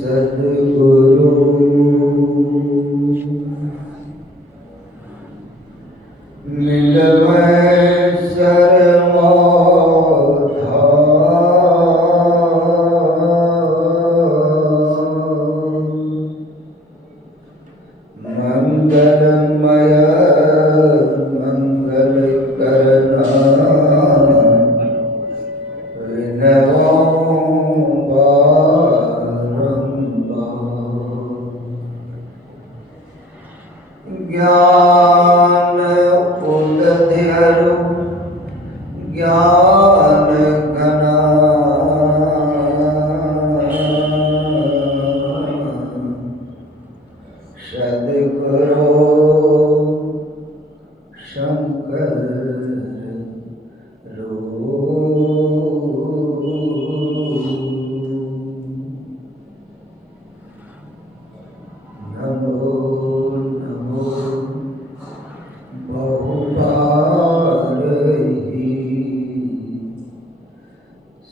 सद्गुरु मिलवै सर्वथा मंगलमय मंगल करना विनवो ज्ञान उदधरु ज्ञान घना सद्गुरु शंकर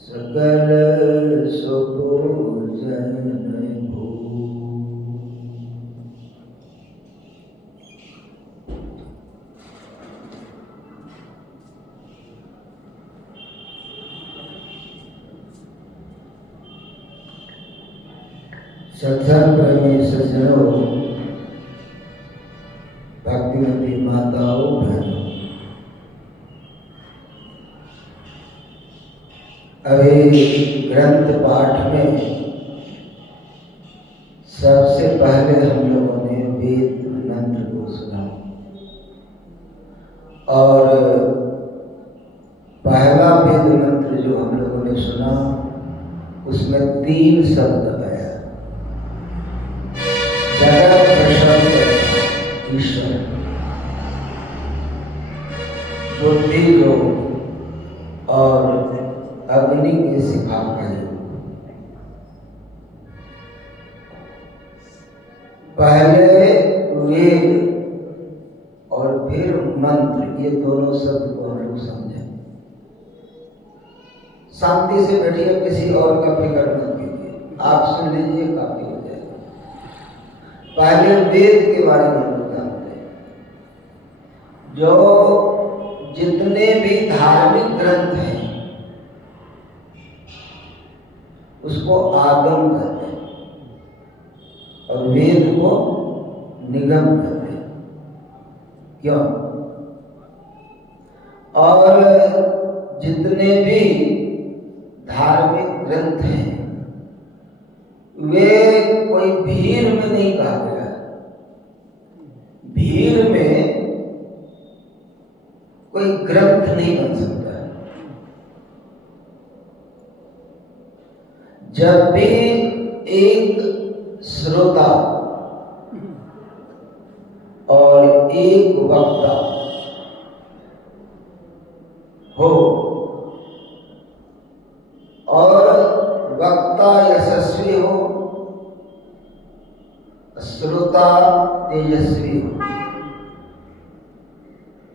सकल सुभोजन भू। सत्संग प्रेमी सज्जनों, भक्तिमती माताओं बहनों, अभी ग्रंथ पाठ में सबसे पहले हम लोगों ने वेद मंत्र को सुना और पहला वेद मंत्र जो हम लोगों ने सुना उसमें 3 शब्द आया, जगत प्रशस्त ईश्वर, बुद्धि योग और अग्नि के शिखा का योग। पहले वेद और फिर मंत्र, ये दोनों शब्द को हम लोग समझे। शांति से बैठिए, किसी और का फिक्र मत कीजिए, आप सुन लीजिए, काफी हो जाएगा। पहले वेद के बारे में हम जानते हैं। जो जितने भी धार्मिक ग्रंथ हैं उसको आगम कहते हैं और वेद को निगम कहते हैं। क्यों? और जितने भी धार्मिक ग्रंथ हैं वे कोई भीड़ में नहीं कहा गया। भीड़ में कोई ग्रंथ नहीं बन सकता। जब भी एक श्रोता और एक वक्ता हो और वक्ता यशस्वी हो, श्रोता तेजस्वी हो,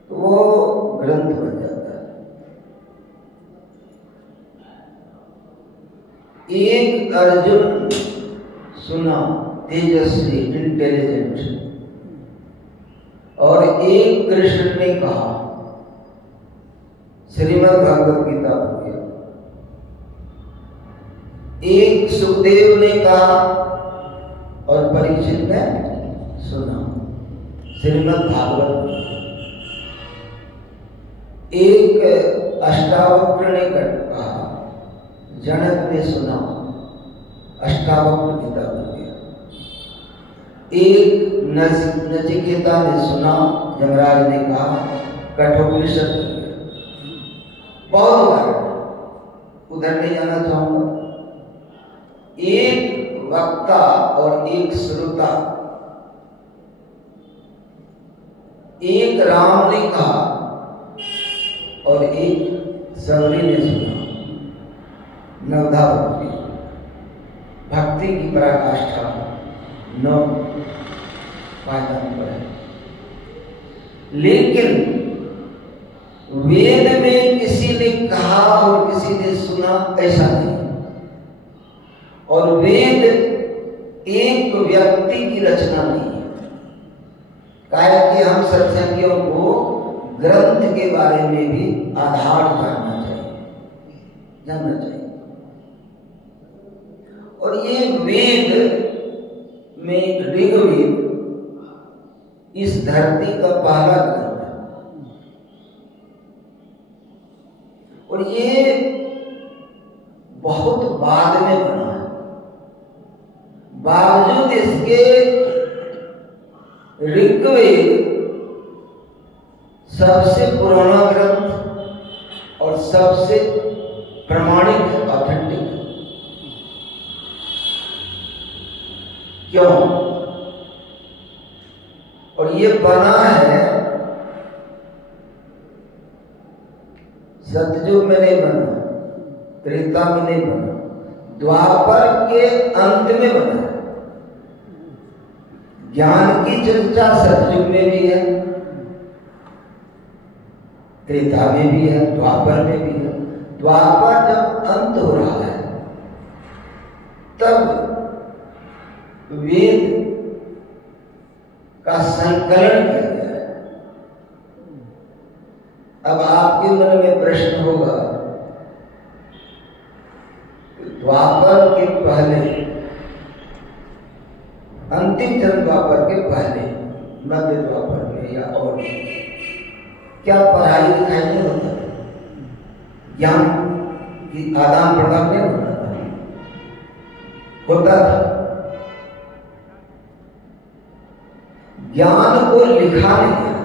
तो वो ग्रंथ बन जाता है। एक अर्जुन सुना, तेजस्वी, इंटेलिजेंट, और एक कृष्ण ने कहा, श्रीमद् भगवत गीता हो गया। एक सुखदेव ने कहा और परीक्षित ने सुना, श्रीमद् भागवत। एक अष्टावक्र ने कहा, जनक ने सुना, अष्टावक्र गीता बन गया। एक नचिकेता ने सुना, यमराज ने कहा, कठोपनिषद बन गया। बहुत उदाहरण, उधर नहीं जाना चाहूंगा। एक वक्ता और एक श्रोता, एक राम ने कहा और एक सबरी ने सुना। नवधा भक्ति, भक्ति की पराकाष्ठा 9 पायदान पर है। लेकिन वेद में किसी ने कहा और किसी ने सुना, ऐसा नहीं। और वेद एक व्यक्ति की रचना नहीं है। काहे कि हम सत्संगियों को ग्रंथ के बारे में भी आधार जानना चाहिए। और ये वेद में ऋग्वेद इस धरती का पहला ग्रंथ है और ये बहुत बाद में बना है। बावजूद इसके ऋग्वेद सबसे पुराना ग्रंथ और सबसे प्रमाणिक है, ऑथेंटिक है। क्यों? और ये बना है सतयुग में नहीं बना, त्रेता में नहीं बना, द्वापर के अंत में बना है। ज्ञान की चर्चा सतयुग में भी है, त्रेता में भी है, द्वापर में भी है। द्वापर जब अंत हो रहा है तब वेद का संकलन किया गया है। अब आपके मन में प्रश्न होगा, द्वापर के पहले, अंतिम जन्म द्वापर के पहले, मध्य द्वापर में या और क्या पढ़ाई लिखाई नहीं होता था? ज्ञान की आदान प्रदान नहीं होता था? होता था। ज्ञान को लिखा नहीं गया।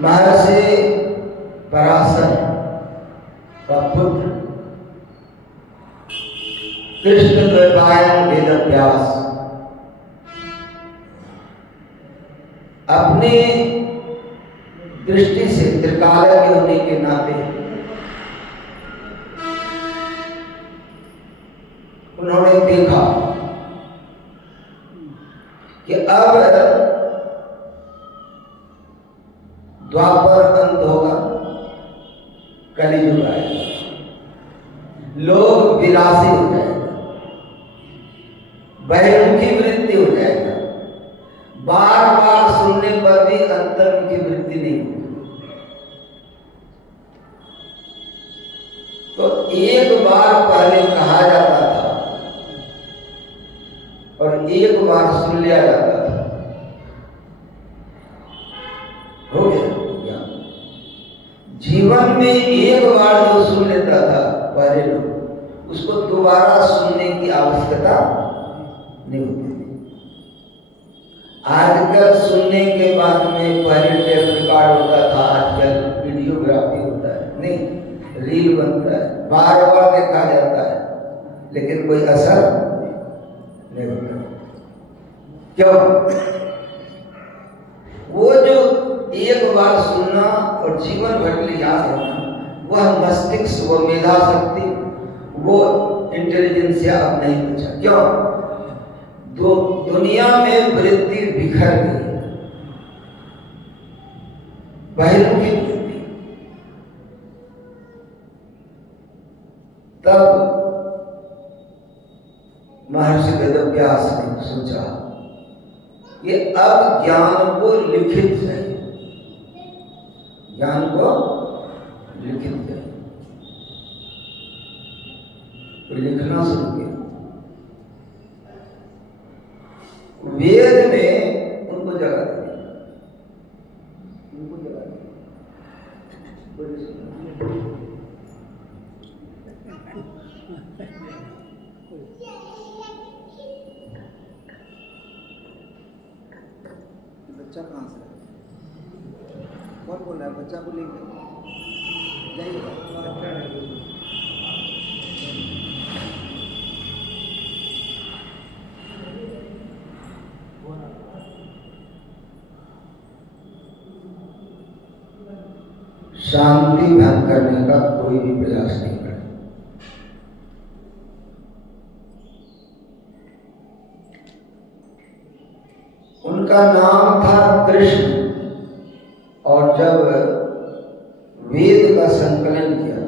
महर्षि पराशर का पुत्र कृष्णद्वैपायन वेदव्यास अपने दृष्टि से त्रिकाल के होने के नाते उन्होंने देखा कि अब द्वापर अंत होगा, कलियुग आएगा, लोग विलासी हो जाएगा, बहिर्मुखी वृत्ति हो जाएगा, बार बार सुनने पर भी अंतर्मुखी वृत्ति नहीं होगी। तो एक बार पहले कहा जाता था और एक बार सुन लिया जाता था, हो गया। जीवन में एक बार जो सुन लेता था पहले लोग, उसको दोबारा सुनने की आवश्यकता नहीं होती। आजकल सुनने के बाद में पहले टेप रिकॉर्ड होता था, आजकल वीडियोग्राफी होता है, नहीं, रील बनता है, बार बार देखा जाता है, लेकिन कोई असर नहीं होता। क्यों? वो जो एक बार सुनना और जीवन भर के लिए याद होना, वह मस्तिष्क, वो मेधा शक्ति, वो इंटेलिजेंसिया अब नहीं बचा। क्यों? दुनिया में वृत्ति बिखर गई, बहिर्मुखी वृत्ति। तब महर्षि वेदव्यास ने सोचा कि अब ज्ञान को लिखित चाहिए, ज्ञान को लिखित चाहिए। तो लिखना शुरू किया। वेद में उनको जगह दी, उनको जगह दी। बच्चा कहाँ से? कौन बोल रहा है? बच्चा को लेकर जाइए। शांति भंग करने का कोई भी प्रयास नहीं करें। उनका नाम था कृष्ण, और जब वेद का संकलन किया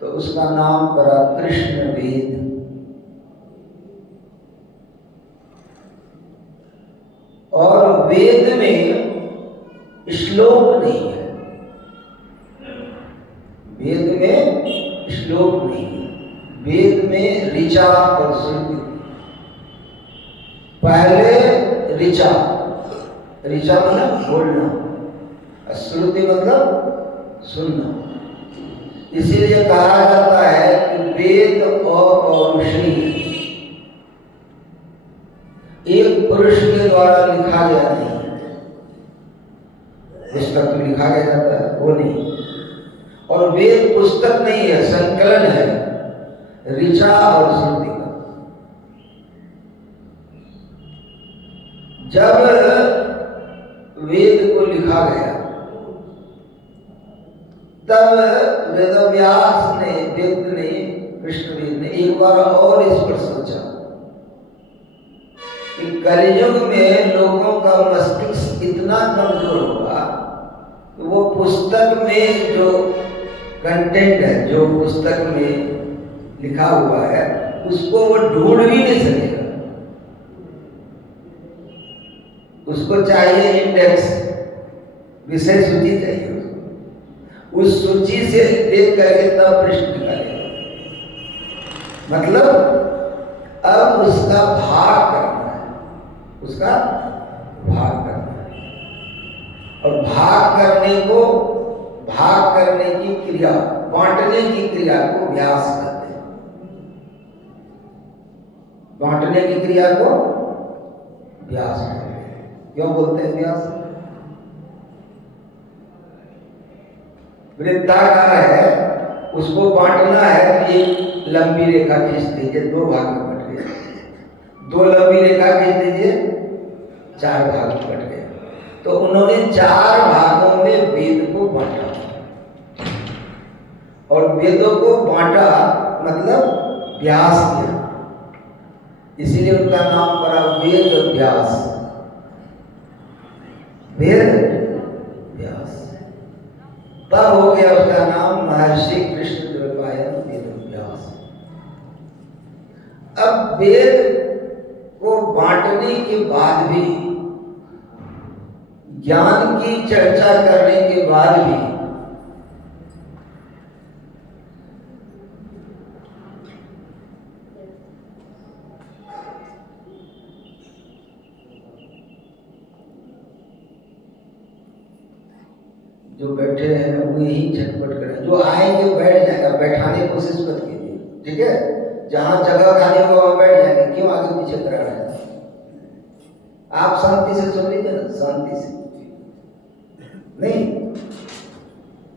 तो उसका नाम पड़ा कृष्ण वेद। और वेद में श्लोक नहीं है, वेद में श्लोक नहीं है, वेद में ऋचा और श्रुति। पहले ऋचा, ऋचा मतलब बोलना, श्रुति मतलब सुनना। इसीलिए कहा जाता है कि वेद अपौरुषेय, एक पुरुष के द्वारा लिखा गया नहीं, पुस्तक तो लिखा गया जाता है वो नहीं। और वेद पुस्तक नहीं है, संकलन है ऋचा और श्रुति का। जब वेद को लिखा गया तब वेदव्यास ने, वेद ने, कृष्णवेद ने एक बार और इस पर सोचा कि कलयुग में लोगों का मस्तिष्क इतना कमजोर होगा कि वो पुस्तक में जो कंटेंट है, जो पुस्तक में लिखा हुआ है, उसको वो ढूंढ भी नहीं सकेगा। उसको चाहिए इंडेक्स, विषय सूची चाहिए, उस सूची से देख करके तब प्रश्न निकालेगा। मतलब अब उसका भाग करना है, उसका भाग करना है। और भाग करने को, भाग करने की क्रिया, बांटने की क्रिया को व्यास कहते हैं। बांटने की क्रिया को व्यास कहते हैं। क्यों बोलते हैं व्यास? वृत्ताकार है, उसको बांटना है तो एक लंबी रेखा खींच दीजिए, दो भाग में बट गया। दो लंबी रेखा खींच दीजिए, चार भाग में बट गया। तो उन्होंने चार भागों में वेद को बांटा, और वेदों को बांटा मतलब व्यास किया। इसीलिए उनका नाम पड़ा वेद व्यास, वेद व्यास। तब हो गया उसका नाम महर्षि कृष्णद्वैपायन वेदव्यास। अब वेद को बांटने के बाद भी, ज्ञान की चर्चा करने के बाद भी जो बैठे हैं वो यही झटपट करें, जो आएंगे बैठ जाएगा, बैठाने की कोशिश मत कीजिए, ठीक है? जहां जगह खाली होगा वहां बैठ जाएंगे, क्यों आगे पीछे करा रहे हैं? आप शांति से सुन लीजिए ना, शांति से। नहीं,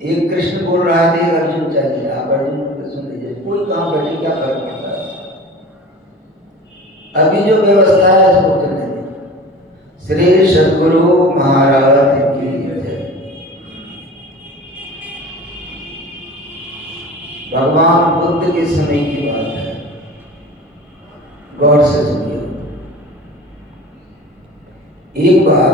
एक कृष्ण बोल रहा है, एक अर्जुन चाहिए, आप अर्जुन को सुन लीजिए, कोई काम बैठे क्या फर्क पड़ता है? अभी जो व्यवस्था है इसको करने दीजिए। श्री सद्गुरु महाराज की जय। भगवान बुद्ध के समय की बात है, गौर से सुनिए। एक बार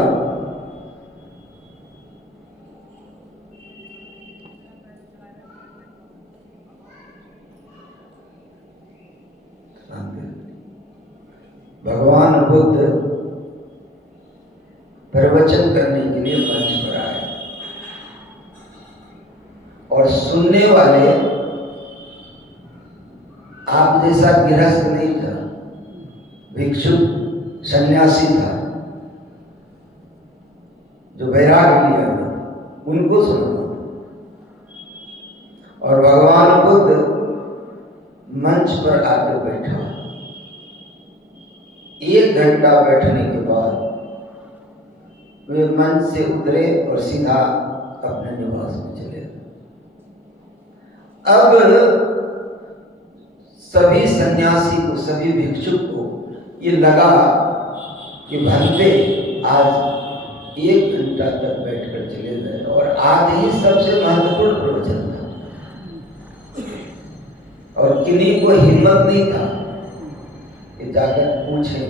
भगवान बुद्ध प्रवचन करने के लिए मंच पर आए, और सुनने वाले आप जैसा गृहस्थ नहीं था, भिक्षु सन्यासी था, जो वैराग्य लिया हुआ, उनको सुनना। और भगवान बुद्ध मंच पर आकर बैठा। 1 घंटा बैठने के बाद वे मंच से उतरे और सीधा अपने निवास में चले। अब सभी सन्यासी को, सभी भिक्षुक को ये लगा कि भंते आज 1 घंटा तक बैठकर चले गए, और आज ही सबसे महत्वपूर्ण प्रवचन था, और किन्हीं को हिम्मत नहीं था कि जाकर पूछें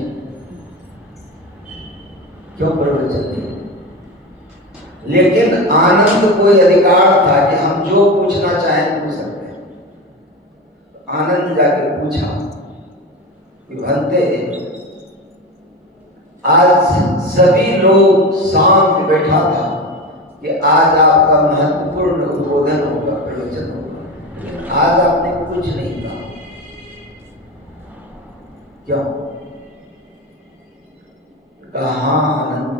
क्यों प्रवचन नहीं। लेकिन आनंद कोई अधिकार था कि हम जो पूछना चाहें पूछ सकते हैं। आनंद जाके पूछा कि भंते, आज सभी लोग शांत बैठा था कि आज आपका महत्वपूर्ण उद्बोधन होगा, प्रवचन होगा, आज आपने कुछ नहीं कहा, क्यों? कहा आनंद,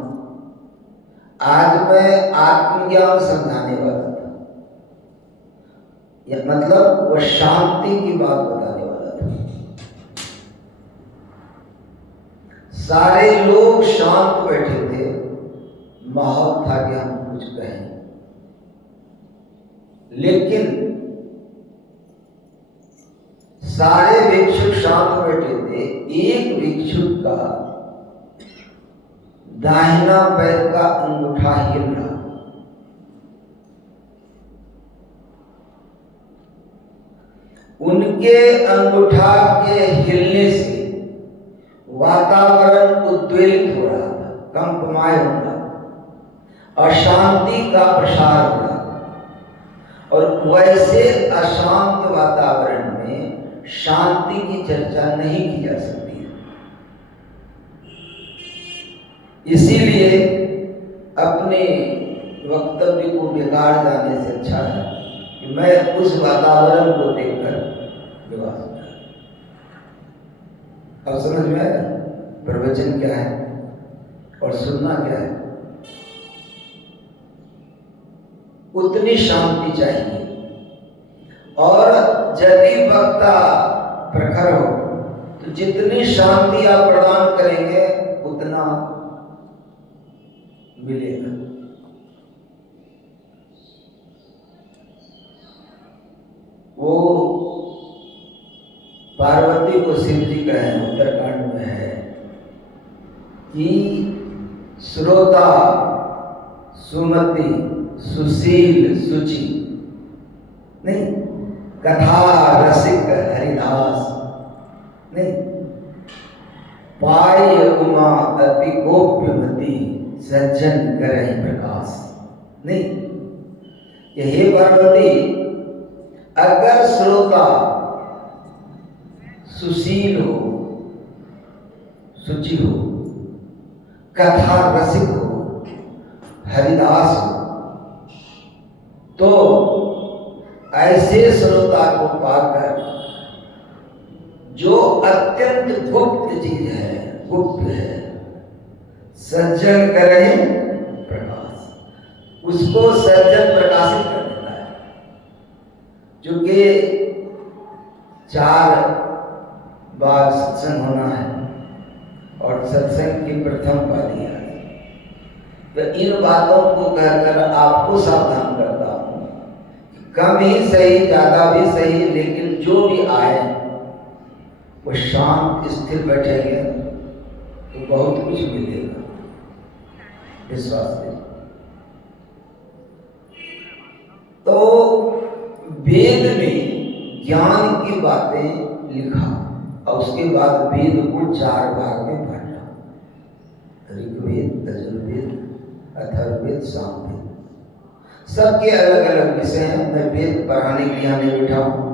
आज मैं आत्मज्ञान समझाने वाला था, या मतलब वह शांति की बात बताने वाला था। सारे लोग शांत बैठे थे, माहौल था कि हम कुछ कहें, लेकिन सारे भिक्षुक शांत बैठे थे, एक भिक्षुक का दाहिना पैर का अंगूठा हिल रहा। उनके अंगूठा के हिलने से वातावरण उद्वेलित हो रहा था, कंपमाय हो रहा था, अशांति का प्रसार हो रहा था। और वैसे अशांत वातावरण में शांति की चर्चा नहीं की जा सकती। इसीलिए अपने वक्तव्य को बिगाड़ जाने से अच्छा है कि मैं उस वातावरण को देखकर विवाद हो जाए। अब समझ में आया प्रवचन क्या है और सुनना क्या है। उतनी शांति चाहिए, और यदि वक्ता प्रखर हो तो जितनी शांति आप प्रदान करेंगे उतना मिलेगा। वो पार्वती को शिव जी कहे, उत्तरकांड में है कि श्रोता सुमति सुशील सुचि, नहीं, कथा रसिक हरिदास, नहीं, पाय उमा अति गोप्यमती सज्जन करहि प्रकाश, नहीं। ये हे पार्वती, अगर श्रोता सुशील हो, सुचि हो, कथा रसिक हो, हरिदास हो, तो ऐसे श्रोता को पाकर जो अत्यंत गुप्त चीज है, गुप्त है, सज्जन करे प्रकाश, उसको सज्जन प्रकाशित कर देता है। चूंकि 4 बार सत्संग होना है और सत्संग की प्रथम पाली है, तो इन बातों को कहकर आपको सावधान करता हूं। कम ही सही, ज्यादा भी सही, लेकिन जो भी आए वो शांत स्थिर बैठेंगे तो बहुत कुछ मिलेगा, विश्वास से। तो वेद में ज्ञान की बातें लिखा और उसके बाद वेद को 4 भाग में बांटा, ऋग्वेद, यजुर्वेद, अथर्ववेद, सामवेद। सबके अलग अलग विषय हैं। मैं वेद पढ़ाने के लिए आने बैठा हूँ,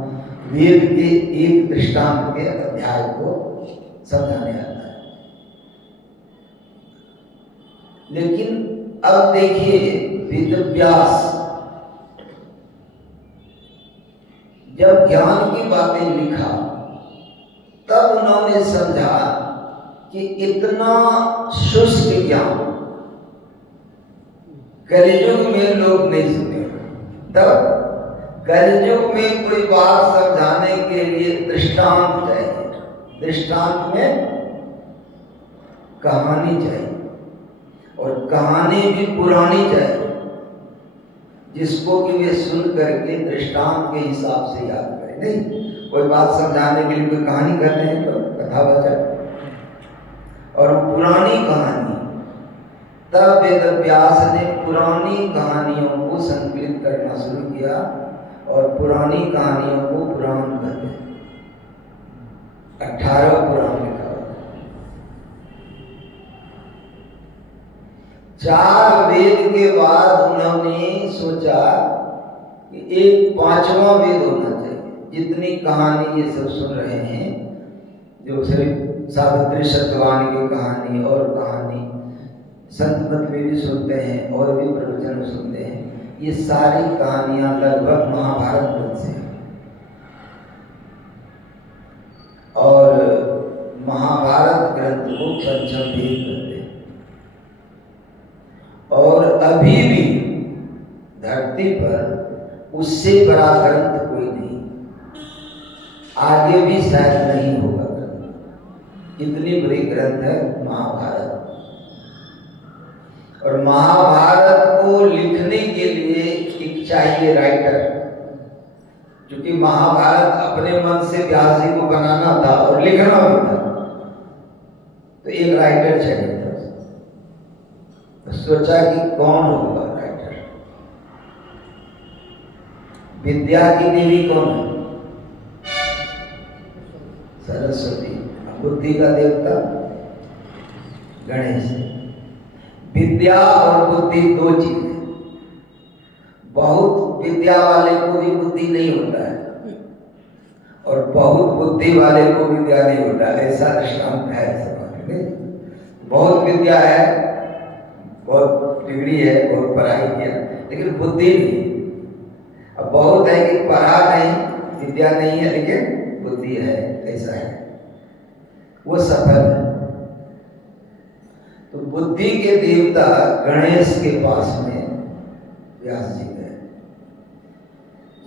वेद के एक दृष्टांत के अध्याय को समझाने आता है। लेकिन अब देखिए, वेदव्यास जब ज्ञान की बातें लिखा तब उन्होंने समझा कि इतना शुष्क ज्ञान कलियुग में लोग नहीं सुने। तब कलियुग में कोई बात समझाने के लिए दृष्टांत चाहिए, दृष्टांत में कहानी चाहिए, और कहानी भी पुरानी चाहिए जिसको कि वे सुन करके दृष्टांत के हिसाब से याद करें। नहीं कोई बात समझाने के लिए कोई कहानी करते हैं तो कथावाचक, और पुरानी कहानी। तब वेदव्यास ने पुरानी कहानियों को संकलित करना शुरू किया, और पुरानी कहानियों को पुराण कहते हैं। 18 पुराण लिखा हुआ, 4 वेद के बाद उन्होंने सोचा कि एक 5वां वेद होना चाहिए। जितनी कहानी ये सब सुन रहे हैं, जो सिर्फ सावित्री सत्यवान की कहानी और कहानी संत मत में भी सुनते हैं और भी प्रवचन सुनते हैं, ये सारी कहानियां लगभग महाभारत ग्रंथ से, और महाभारत ग्रंथ को पंचम वेद कहते हैं। और अभी भी धरती पर उससे बड़ा ग्रंथ कोई नहीं, आगे भी शायद नहीं होगा ग्रंथ। इतनी बड़ी ग्रंथ है महाभारत। और महाभारत को लिखने के लिए एक चाहिए राइटर, क्योंकि महाभारत अपने मन से व्यास जी को बनाना था और लिखना भी था, तो एक राइटर चाहिए था। तो सोचा कि कौन होगा राइटर। विद्या की देवी कौन है? सरस्वती। बुद्धि का देवता गणेश। विद्या और बुद्धि दो चीज है। बहुत विद्या वाले को भी बुद्धि नहीं होता है, और बहुत बुद्धि वाले को विद्या नहीं होता है। ऐसा दृष्टांत है समाज में। बहुत विद्या है, बहुत डिग्री है, बहुत पढ़ाई किया, लेकिन बुद्धि नहीं। अब बहुत है कि पढ़ा नहीं, विद्या नहीं है, लेकिन बुद्धि है। ऐसा है, वो सफल है। तो बुद्धि के देवता गणेश के पास में व्यास जी गए।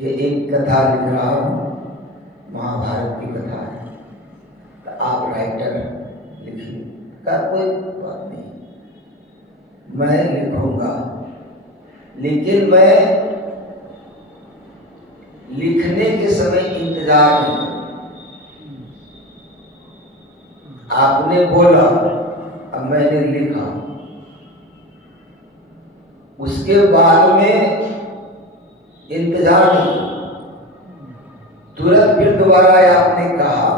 ये एक कथा लिख रहा हूं, महाभारत की कथा है, तो आप राइटर लिखिए। का कोई बात नहीं, मैं लिखूंगा, लेकिन मैं लिखने के समय इंतजार नहीं। आपने बोला, अब मैंने लिखा, उसके बाद में इंतजार नहीं, तुरंत फिर दोबारा आपने कहा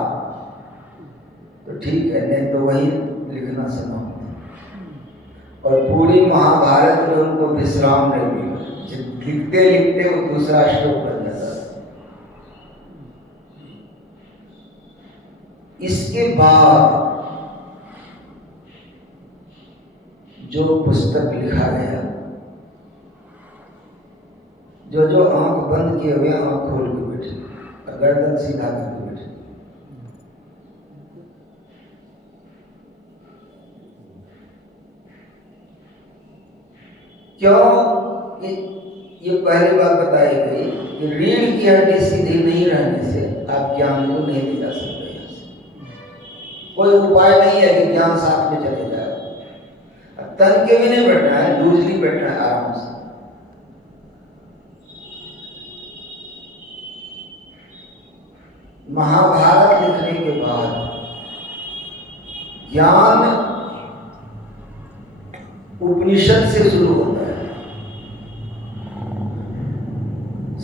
तो ठीक है, नहीं तो वही लिखना समाप्त। और पूरी महाभारत में उनको विश्राम नहीं मिला। लिखते लिखते वो दूसरा श्लोक बन जाता। इसके बाद जो पुस्तक लिखा गया, जो आंख बंद किए हुए आंख खोल के बैठे, गर्दन सीधा करके बैठे। क्यों? ये पहली बात बताई गई कि रीढ़ की हड्डी सीधी नहीं रहने से आप ज्ञान को नहीं ले जा सकते। कोई उपाय नहीं है कि ज्ञान साथ में चले जाए। तन के भी नहीं बैठना है, लूजली बैठना है, आराम से। महाभारत लिखने के बाद ज्ञान उपनिषद से शुरू होता है।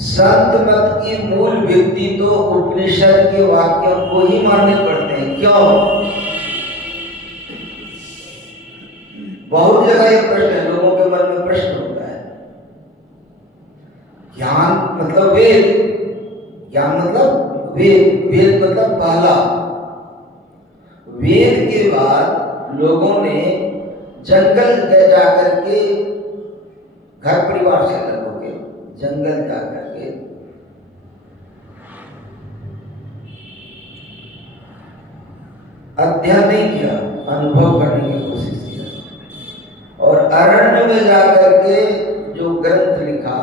संत मत की मूल भित्ति तो उपनिषद के वाक्यों को ही मानने पड़ते हैं। क्यों? बहुत जगह ये प्रश्न है, लोगों के मन में प्रश्न होता है, ज्ञान मतलब वेद, ज्ञान मतलब वेद, वेद मतलब पहला। वेद के बाद लोगों ने जंगल जाकर के, घर परिवार से अलग होके जंगल जाकर के अध्ययन नहीं किया, अनुभव करने की कोशिश किया। और अरण्य में जाकर के जो ग्रंथ लिखा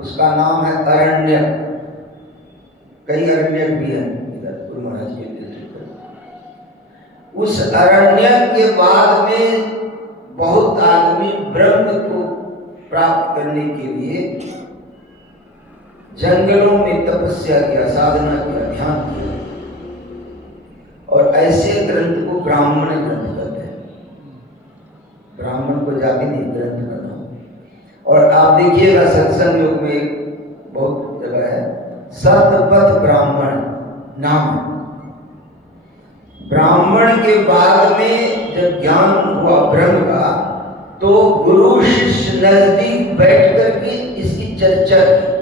उसका नाम है अरण्यक। कई अरण्यक भी है इधर गुरु महाराज जी। उस अरण्यक के बाद में बहुत आदमी ब्रह्म को प्राप्त करने के लिए जंगलों में तपस्या किया, साधना किया, ध्यान किया। और ऐसे ग्रंथ को ब्राह्मण ग्रंथ कहते हैं। ब्राह्मण को जाति नहीं, ग्रंथ का नाम। और आप देखिएगा सत्संग योग में एक बहुत जगह है, सतपथ ब्राह्मण नाम। ब्राह्मण के बाद में जब ज्ञान हुआ ब्रह्म का, तो गुरु शिष्य नजदीक बैठ करके इसकी चर्चा की,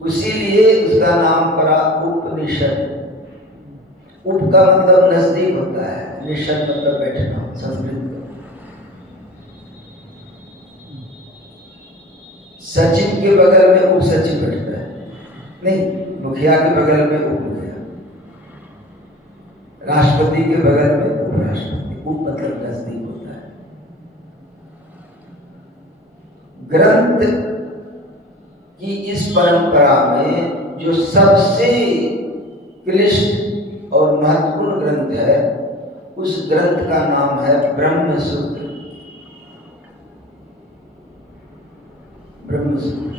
इसीलिए उसका नाम पड़ा उपनिषद। उप का मतलब नजदीक होता है, निषद मतलब बैठना संस्कृत का। सचिव के बगल में उप सचिव बैठता है, नहीं, मुखिया के बगल में उप मुखिया, राष्ट्रपति के बगल में उप राष्ट्रपति। उप मतलब नजदीक होता है। ग्रंथ की इस परंपरा में जो सबसे क्लिष्ट और महत्वपूर्ण ग्रंथ है, उस ग्रंथ का नाम है ब्रह्म सूत्र। ब्रह्म सूत्र।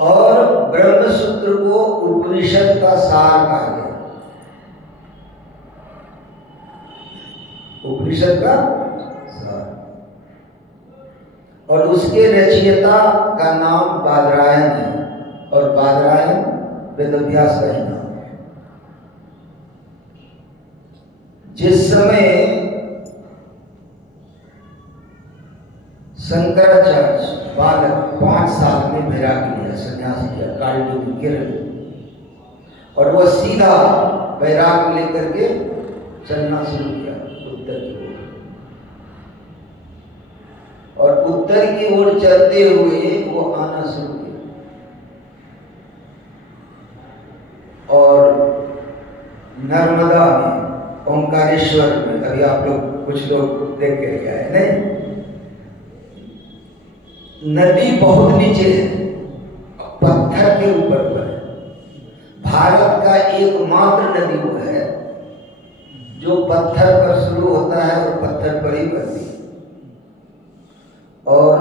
और ब्रह्म सूत्र को उपनिषद का सार कहा गया। उपनिषद का सार। और उसके रचयिता का नाम बादरायण है, और बादरायण वेदव्यास का ही नाम है। जिस समय शंकराचार्य बालक 5 साल में वैराग्य लिया, संन्यास किया, काली केरल, और वह सीधा वैराग्य लेकर के चलना शुरू किया उत्तर की ओर। और उत्तर की ओर चलते हुए वो आना शुरू किया, और नर्मदा में, ओंकारेश्वर में, अभी आप लोग कुछ लोग देख के गए नहीं, नदी बहुत नीचे है, पत्थर के ऊपर पर है। भारत का एकमात्र नदी वो है जो पत्थर पर शुरू होता है और पत्थर पर ही बहती है, और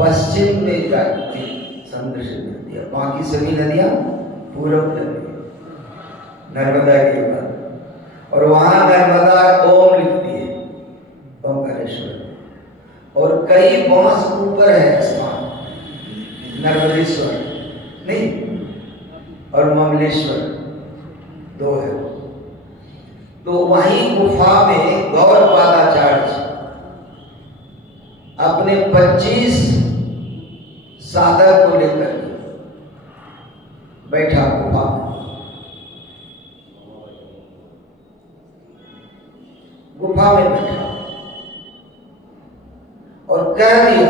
पश्चिम में जाती समुद्र से मिलती है। बाकी सभी नदियां पूरब लगती है नर्मदा के बाद, और वहां नर्मदा ओम लिखती है, ओंकारेश्वर। और कई बांस ऊपर है आसमान, नर्मदेश्वर नहीं, और ममलेश्वर 2 है। तो वहीं गुफा में गौरपादाचार्य अपने 25 साधक को लेकर बैठा गुफा में। गुफा में बैठा और कह दिया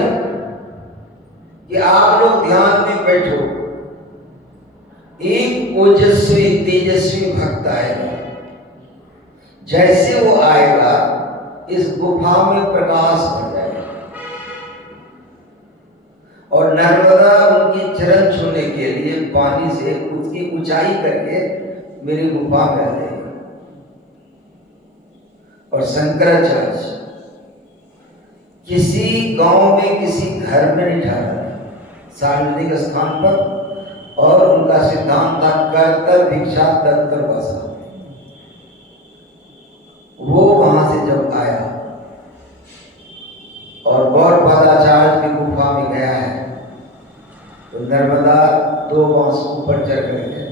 कि आप लोग ध्यान में बैठो, एक ओजस्वी तेजस्वी भक्त आएगा, जैसे वो आएगा इस गुफा में प्रकाश हो जाएगा, और नर्मदा उनकी चरण छूने के लिए पानी से उसकी ऊंचाई करके मेरी गुफा में आ जाएगा। और शंकराचार्य किसी गांव में किसी घर में नहीं ठहरा, सार्वजनिक स्थान पर, और उनका सिद्धांत था कर भिक्षा दत्तर बसा। वो वहां से जब आया और गौरपादाचार्य की गुफा में गया है, तो नर्मदा 2 बांस ऊपर चढ़ गए,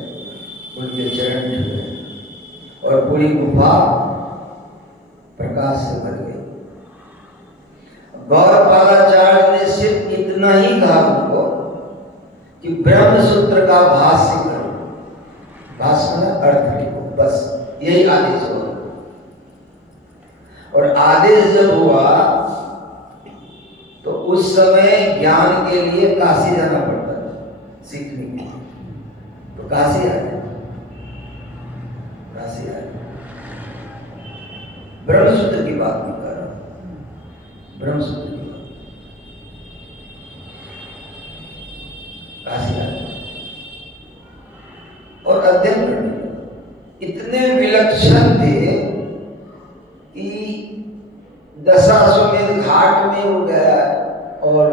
उनके चरण छुए, और पूरी गुफा प्रकाश से भर गई। गौरपादाचार्य ने सिर्फ इतना ही कहा उनको कि ब्रह्म सूत्र का भाष्य करो, भाष्य में अर्थ लिखो, बस यही आदेश हुआ। और आदेश जब हुआ तो उस समय ज्ञान के लिए काशी जाना पड़ता था सीखने के लिए, तो काशी आ गया, काशी आ गया। ब्रह्मसूत्र की बात नहीं कर रहा, ब्रह्मसूत्र की बात, काशी आ गया और अध्ययन करने। इतने विलक्षण थे कि दशाश्वमेध घाट में वो गया, और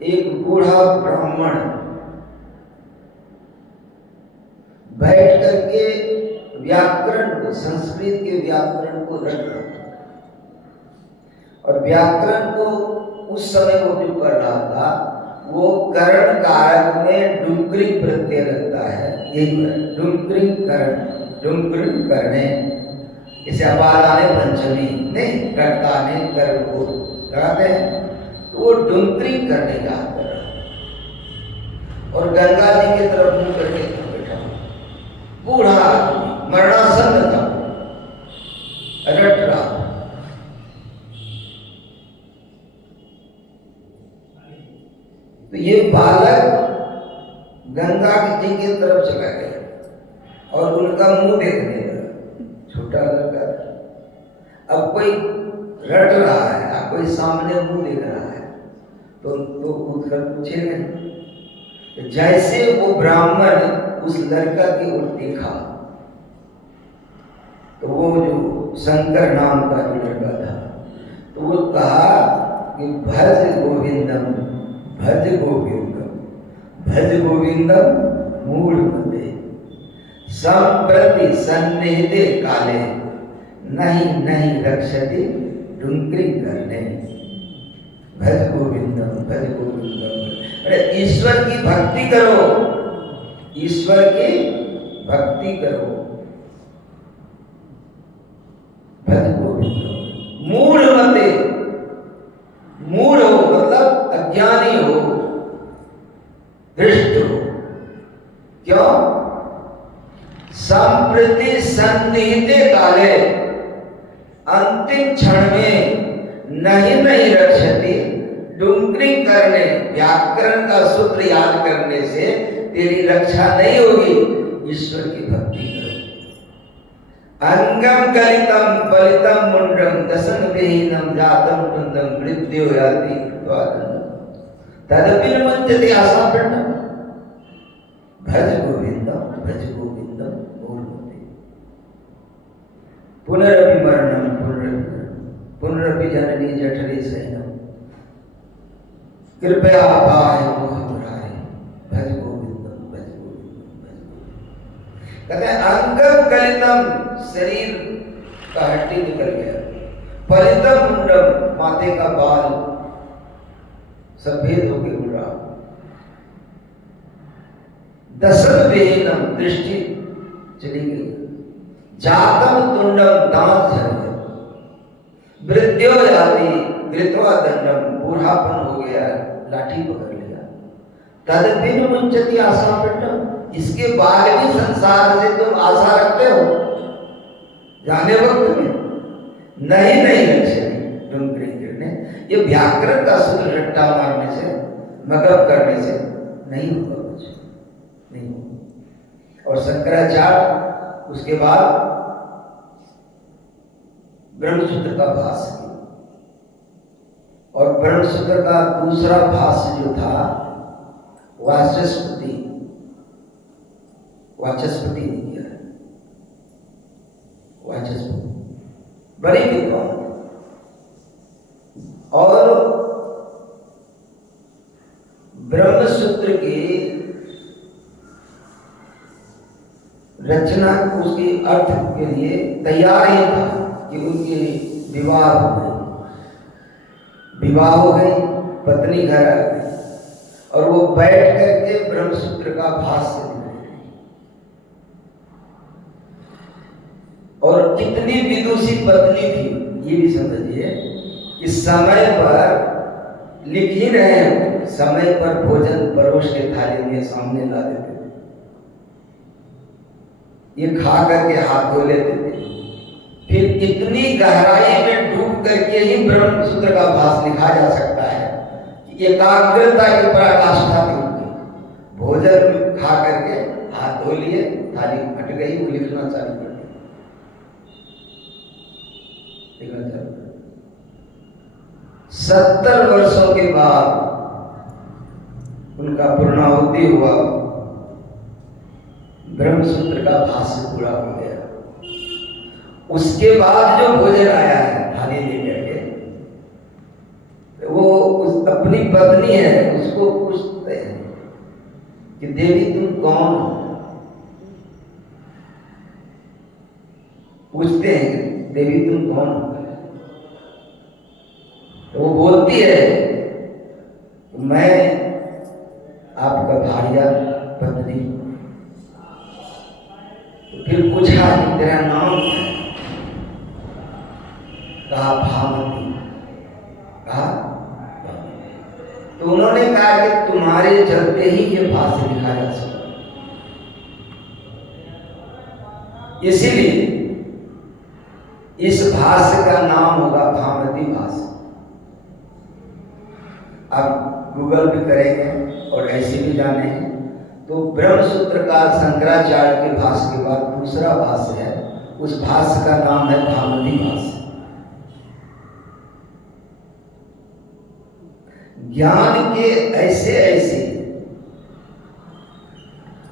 एक बूढ़ा ब्राह्मण बैठ करके व्याकरण को, संस्कृत के व्याकरण को रट रहा था। और व्याकरण को उस समय वो जो कर रहा था, वो करण कारक में डुंगरिंग प्रत्यय लगता है, यही डुंगरिंग करण, डुंगरिंग करने, इसे अपादाने पंचमी नहीं करता ने कर्म को लगाते हैं, तो वो डुंकरी करने का कर रहा और गंगा जी की तरफ मुंह करके बैठा, बूढ़ा आदमी मरणासन्न था, रट रहा। तो ये बालक गंगा जी की तरफ चला गया और उनका मुंह देखने लगा, छोटा लड़का था। अब कोई रट रहा है, अब कोई सामने मुंह देख रहा है, तो उठकर पूछे नहीं। जैसे वो ब्राह्मण उस लड़का की ओर देखा, तो वो जो शंकर नाम का जो लड़का था, तो वो कहा कि भज गोविंदम भज गोविंदम भज गोविंदम मूढ़मते संप्रति सन्निहिते काले नहीं नहीं रक्षति डुंकरी करने। भज गोविंदम भज गोविंदम। अरे ईश्वर की भक्ति करो, ईश्वर की भक्ति करो। भज गोविंदम। मूढ़ मते, मूढ़ हो मतलब अज्ञानी हो, भ्रष्ट हो। क्यों? संप्रति सन्निहिते काले, अंतिम क्षण में नहीं नहीं रक्षति डुंकरी करने, व्याकरण का सूत्र याद करने से तेरी रक्षा नहीं होगी। ईश्वर की भक्ति करो। अंगम कलितम पलितम मुंडम दसन विहीनम जातम कुंदम मृत्यु याति तदपि न मुञ्चति आशापिण्डम। भज गोविंदम मूढ़मते। पुनरपि मरणम पुनरपि जननी जठरे शयनम कृपया पाहि मोह मुरारे। भज गोविंदम भज गोविंदम भज गोविंदम। कहते हैं अंगम कलितम, शरीर का हड्डी निकल गया, पलितम मुंडम, माथे का बाल सफेद होके उड़ रहा, दसन विहीनम, दृष्टि चली गई, जातम तुंडम, दांत झड़ गए, वृद्ध्यो जाति कृत्वा दंडम, बूढ़ापन हो गया, लाठी पकड़ लिया, तदपि न मुञ्चति आशापिण्डम, इसके बाद भी संसार से तुम आशा रखते हो जाने वक्त में। नहीं नहीं रक्षति डुंकरी करने। ये व्याकरण का सूत्र रट्टा मारने से, मगब करने से नहीं होगा, कुछ नहीं होगा। और शंकराचार्य उसके बाद ब्रह्मसूत्र का भाष्य किया, और ब्रह्मसूत्र का दूसरा भाष्य जो था वाचस्पति ने किया है। वाचस्पति बड़े विद्वान, और ब्रह्मसूत्र की रचना, उसके अर्थ के लिए तैयार ही था कि उनके विवाह हो गई, पत्नी घर आ गई, और वो बैठ करके ब्रह्मसूत्र का भाष्य दिया। और कितनी विदुषी पत्नी थी ये भी समझिए, कि समय पर लिख ही रहे, समय पर भोजन परोस के थाली में सामने ला देते थे, ये खा करके हाथ धो लेते थे, फिर इतनी गहराई में डूब करके ही ब्रह्मसूत्र का भाष्य लिखा जा सकता है। एकाग्रता की पराकाष्ठा थी उनकी। भोजन खा करके हाथ धो लिए, थाली हट गई, वो लिखना चालू कर दिया। 70 वर्षों के बाद उनका पूर्णाहुति हुआ, ब्रह्मसूत्र का भाष्य पूरा हो गया। उसके बाद जो भोजन आया है थाली लेकर के, वो अपनी पत्नी है, उसको पूछते हैं कि देवी तुम कौन हो? पूछते हैं कि देवी तुम कौन हो? तो वो बोलती है मैं आपका भार्या पत्नी। तो फिर पूछा कि तेरा नाम क्या है? कहा भामती, कहा। तो उन्होंने कहा कि तुम्हारे चलते ही ये भाष्य लिखा जा सकता, इसीलिए इस भाष्य का नाम होगा भामती भाष्य। आप गूगल भी करेंगे और ऐसे भी जाने हैं तो ब्रह्मसूत्र का शंकराचार्य के भाष्य के बाद दूसरा भाष्य है, उस भाष्य का नाम है भामती भाष्य। ज्ञान के ऐसे ऐसे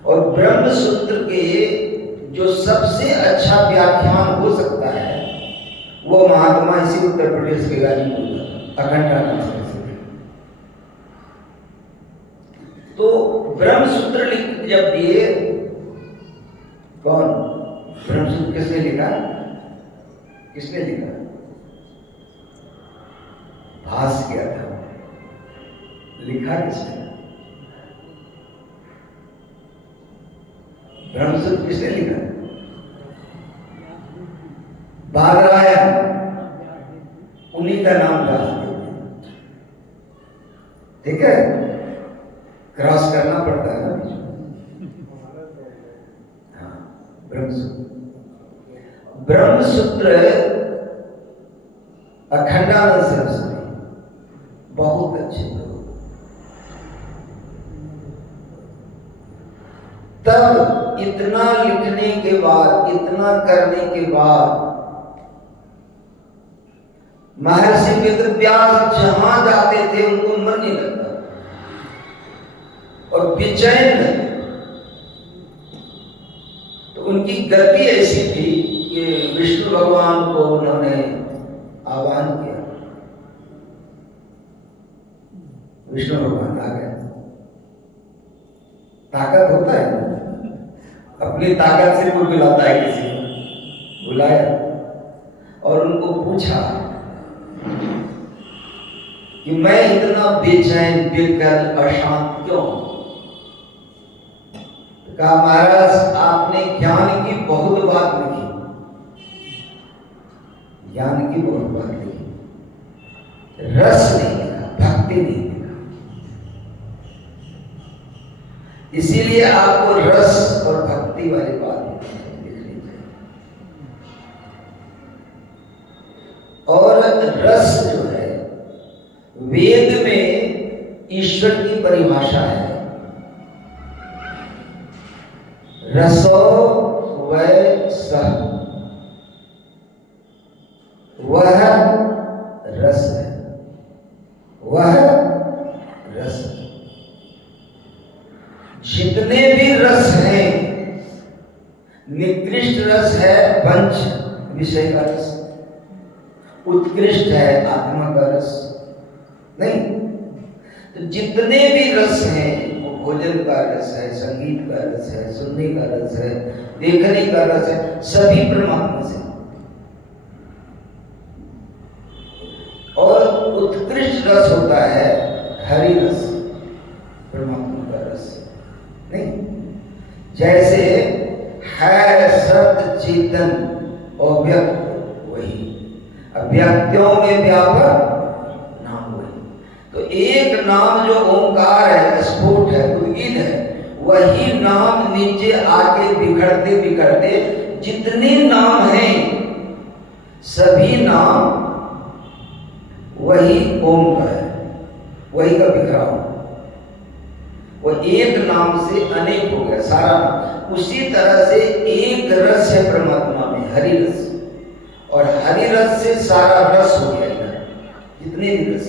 और ब्रह्मसूत्र के जो सबसे अच्छा व्याख्यान हो सकता है वो महात्मा इसी उत्तर प्रदेश के गाजीपुर अखंडानंद सरस्वती। तो ब्रह्मसूत्र जब दिए, कौन ब्रह्मसूत्र किसने लिखा? किसने लिखा? भाष्य किया था, लिखा किसने? ब्रह्मसूत्र किसने लिखा? बादरायण, उन्हीं का नाम था। ठीक है, क्रॉस करना पड़ता है ना बीच में। हाँ, ब्रह्मसूत्र अखंडानंद सरस्वती बहुत अच्छे लोग। तब इतना लिखने के बाद, इतना करने के बाद महर्षि वेदव्यास जहां जाते थे उनको मन नहीं लगता और बेचैन रहते। तो उनकी गति ऐसी थी कि विष्णु भगवान को उन्होंने आह्वान किया, विष्णु भगवान आ गए। ताकत होता है, अपनी ताकत से कोई बुलाता है, किसी को बुलाया और उनको पूछा कि मैं इतना बेचैन, बेकल, अशांत क्यों? कहा महाराज आपने ज्ञान की बहुत बात लिखी, ज्ञान की बहुत बात लिखी, रस नहीं लिखा, भक्ति नहीं लिखा। इसीलिए आपको रस और भक्ति वाली बात लिखनी चाहिए। और रस जो है वेद में ईश्वर की परिभाषा है, रसो वै सह, वह रस है, वह रस है। जितने भी रस हैं, निकृष्ट रस है पंच विषय का रस, उत्कृष्ट है आत्मा का रस नहीं। तो जितने भी रस हैं, वो भोजन का रस है, संगीत का रस है, सुनने का रस है, देखने का रस है, सभी परमात्मा से। और उत्कृष्ट रस होता है हरि रस, परमात्मा का रस नहीं। जैसे है सत्य चेतन अव्यक्त वही, अव्यक्तियों में व्यापक नाम वही। तो एक नाम जो ओंकार है, स्फुट है, उद्गीत है, वही नाम नीचे आके बिखरते बिखरते जितने नाम हैं सभी नाम वही ओम का है, वही का बिखराव। वो एक नाम से अनेक हो गया सारा नाम। उसी तरह से एक रस है परमात्मा में, हरि रस, और हरि रस से सारा रस हो गया इधर, जितने भी रस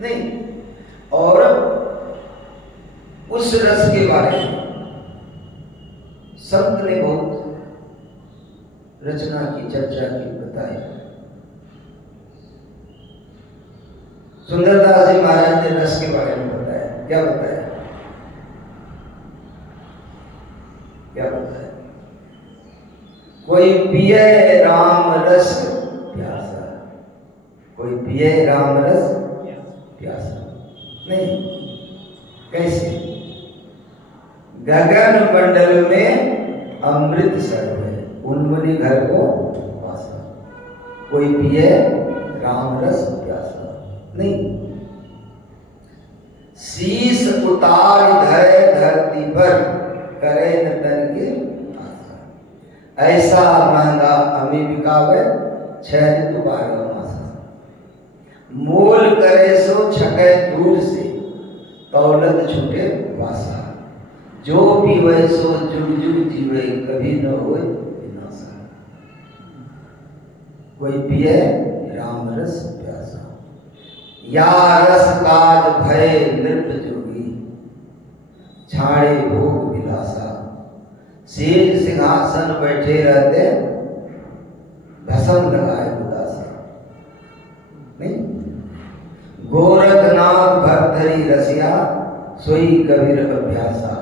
नहीं। और उस रस के बारे में संत ने बहुत रचना की, चर्चा की, बताई। सुंदरदास जी महाराज ने रस के बारे में बताया। क्या बताया? क्या बताया? कोई पिए राम रस प्यासा, कोई पिए राम रस प्यासा नहीं। कैसे? गगन मंडल में अमृत सर्व है, उन्मुनि घर को वासा। कोई पिए राम रस प्यासा नहीं। शीश उतार धरे धरती पर करे न तन के आशा। ऐसा महंगा अमी बिकावे 6 ऋतु 12 मास। मोल करे सो छके दूर से दौलत छूटे वासा। जो पीवे सो जुग जुग जीवे कभी न होए विनाशा। कोई पिए राम रस प्यासा। या रस काज भय नृप जोगी छाड़े भोग विलासा। सेज सिंहासन बैठे रहते भस्म लगाए उदासा नहीं। गोरखनाथ भरतरी रसिया सोई कबीर अभ्यासा।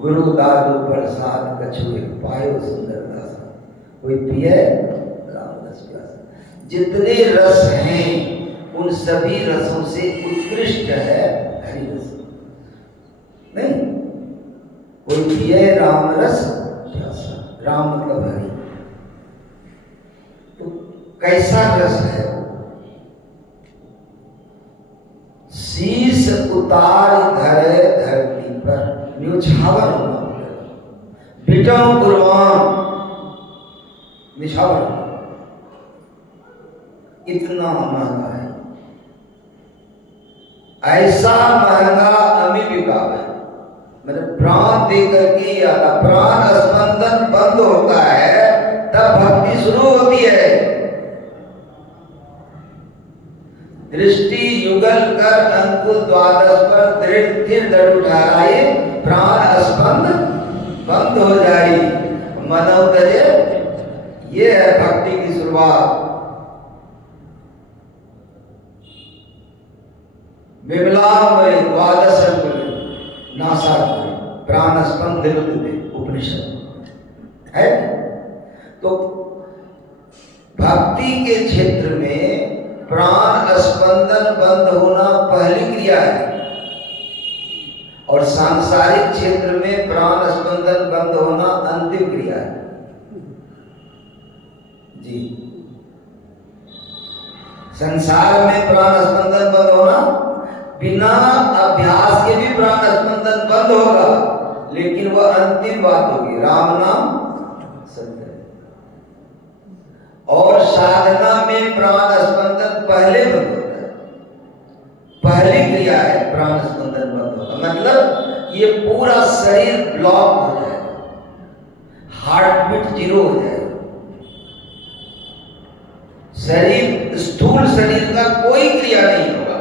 गुरु दादू प्रसाद कछुए पायो सुंदर दासा। कोई पिए राम रस प्यासा। जितने रस हैं उन सभी रसों से उत्कृष्ट है हरि रस नहीं। कोई पिए राम रस प्यासा। राम मतलब हरि। तो कैसा रस है? शीश उतार धरे धरती पर न्यूछावर होना पड़ेगा। बिटम कुर्बान निछावर इतना महंगा है। ऐसा महंगा अमी बिकावे मतलब प्राण देकर के या प्राण स्पंदन बंद होता है तब भक्ति शुरू होती है। दृष्टि युगल कर अंकुर द्वादश पर दृढ़ थिर दृढ़ उठाए प्राण स्पंद बंद हो जाए मनोदय। ये है भक्ति की शुरुआत। विमलामय द्वादश नासा प्राण स्पंद दे उपनिषद है। तो भक्ति के क्षेत्र में प्राण स्पंदन बंद होना पहली क्रिया है और सांसारिक क्षेत्र में प्राण स्पंदन बंद होना अंतिम क्रिया है जी। संसार में प्राण स्पंदन बंद होना बिना अभ्यास के भी प्राण स्पंदन बंद होगा लेकिन वह अंतिम बात होगी। राम नाम सत्य और साधना में प्राण स्पंदन पहले बंद होता है। पहली क्रिया है प्राण स्पंदन बंद होगा मतलब ये पूरा शरीर ब्लॉक हो जाएगा, हार्ट बीट 0 हो जाएगा। शरीर स्थूल शरीर का कोई क्रिया नहीं होगा।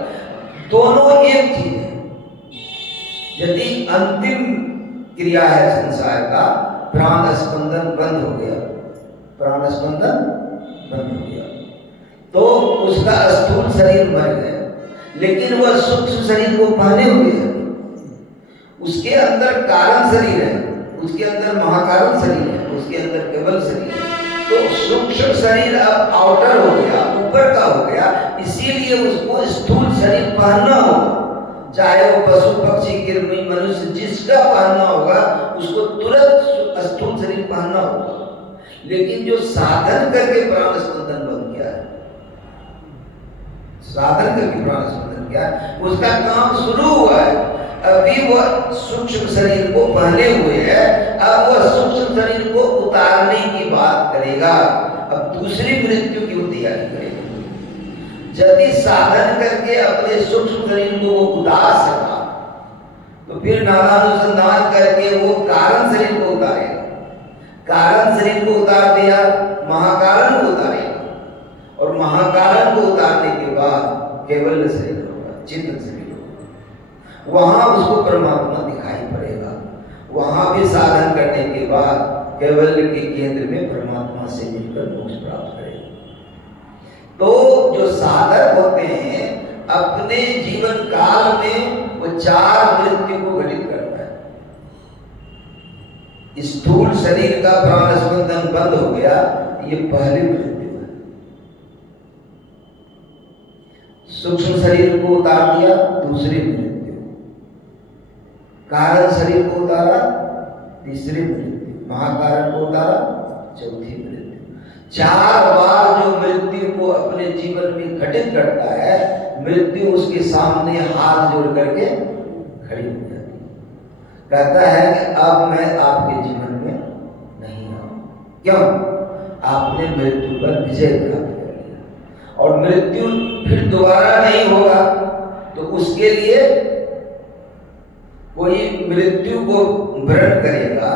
दोनों एक चीज है। यदि अंतिम क्रिया है संसार का प्राण स्पंदन बंद हो गया, प्राण स्पंदन बंद हो गया तो उसका स्थूल शरीर मर गया लेकिन वह सूक्ष्म शरीर को पहने हुए है। उसके अंदर कारण शरीर है, उसके अंदर महाकारण शरीर है, उसके अंदर केवल शरीर है। तो सूक्ष्म शरीर अब आउटर हो गया, ऊपर का हो गया, इसीलिए उसको स्थूल शरीर पहनना होगा। चाहे वो पशु पक्षी कृमि मनुष्य जिसका पहनना होगा उसको तुरंत स्थूल शरीर पहनना होगा। लेकिन जो साधन करके प्राण स्पंदन बन गया है, साधन करके प्राण स्पंदन किया है, उसका काम शुरू हुआ है। अभी वह सूक्ष्म शरीर को पहने हुए है, अब वह सूक्ष्म शरीर को उतारने की बात करेगा। अब दूसरी मृत्यु की तैयारी करेगा। यदि साधन करके अपने सूक्ष्म शरीर को वो उतार सका तो फिर नानानुसंधान करके वो कारण शरीर को उतारेगा। कारण शरीर को उतार दिया, महाकारण को उतारेगा और महाकारण को उतारने के बाद केवल शरीर होगा, चित्त शरीर होगा। वहां उसको परमात्मा दिखाई पड़ेगा। वहां भी साधन करने के बाद केवल के केंद्र में परमात्मा से मिलकर मोक्ष प्राप्त करेगा। तो जो साधक होते हैं अपने जीवन काल में वो 4 मृत्यु को घटित करता है। स्थूल शरीर का प्राण स्पंदन बंद हो गया, ये पहली मृत्यु है। सूक्ष्म शरीर को उतार दिया, दूसरी मृत्यु। कारण शरीर को उतारा, तीसरी मृत्यु। महाकारण को उतारा, चौथी मृत्यु। 4 बार जो मृत्यु को अपने जीवन में घटित करता है, मृत्यु उसके सामने हाथ जोड़ करके खड़ी हो जाती है, कहता है कि अब मैं आपके जीवन में नहीं आऊं। क्यों? आपने मृत्यु पर विजय प्राप्त कर लिया और मृत्यु फिर दोबारा नहीं होगा। तो उसके लिए कोई मृत्यु को वर्ण करेगा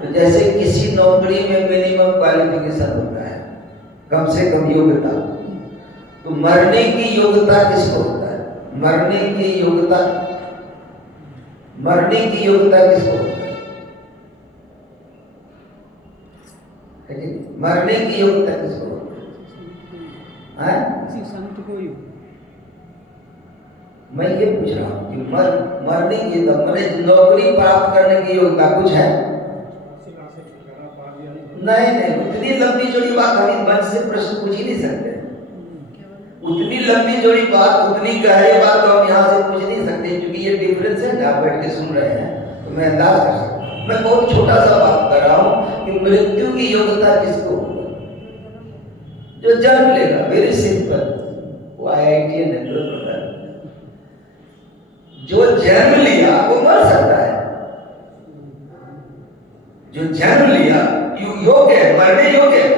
तो जैसे किसी नौकरी में मिनिमम क्वालिफिकेशन होता है, कम से कम योग्यता, तो मरने की योग्यता किसको होता है? मरने की योग्यता किसको होता है? मरने की योग्यता किसको होता है? मैं ये पूछ रहा हूँ कि मरने की मैंने नौकरी प्राप्त करने की योग्यता कुछ है? नहीं, उतनी लंबी चौड़ी बात हम मन से प्रश्न पूछ ही नहीं सकते। उतनी लंबी चौड़ी बात, उतनी गहरी बात तो हम यहाँ से पूछ नहीं सकते, क्योंकि ये डिफरेंस है ना, आप बैठ के सुन रहे हैं तो मैं अंदाज कर सकता हूँ। मैं बहुत छोटा सा बात कर रहा हूँ कि मृत्यु की योग्यता किसको होगा? जो जन्म लेगा, वेरी सिंपल, वो IIT जो जन्म लिया वो मर सकता है। जो जन्म लिया योग्य है, मरने योग्य है।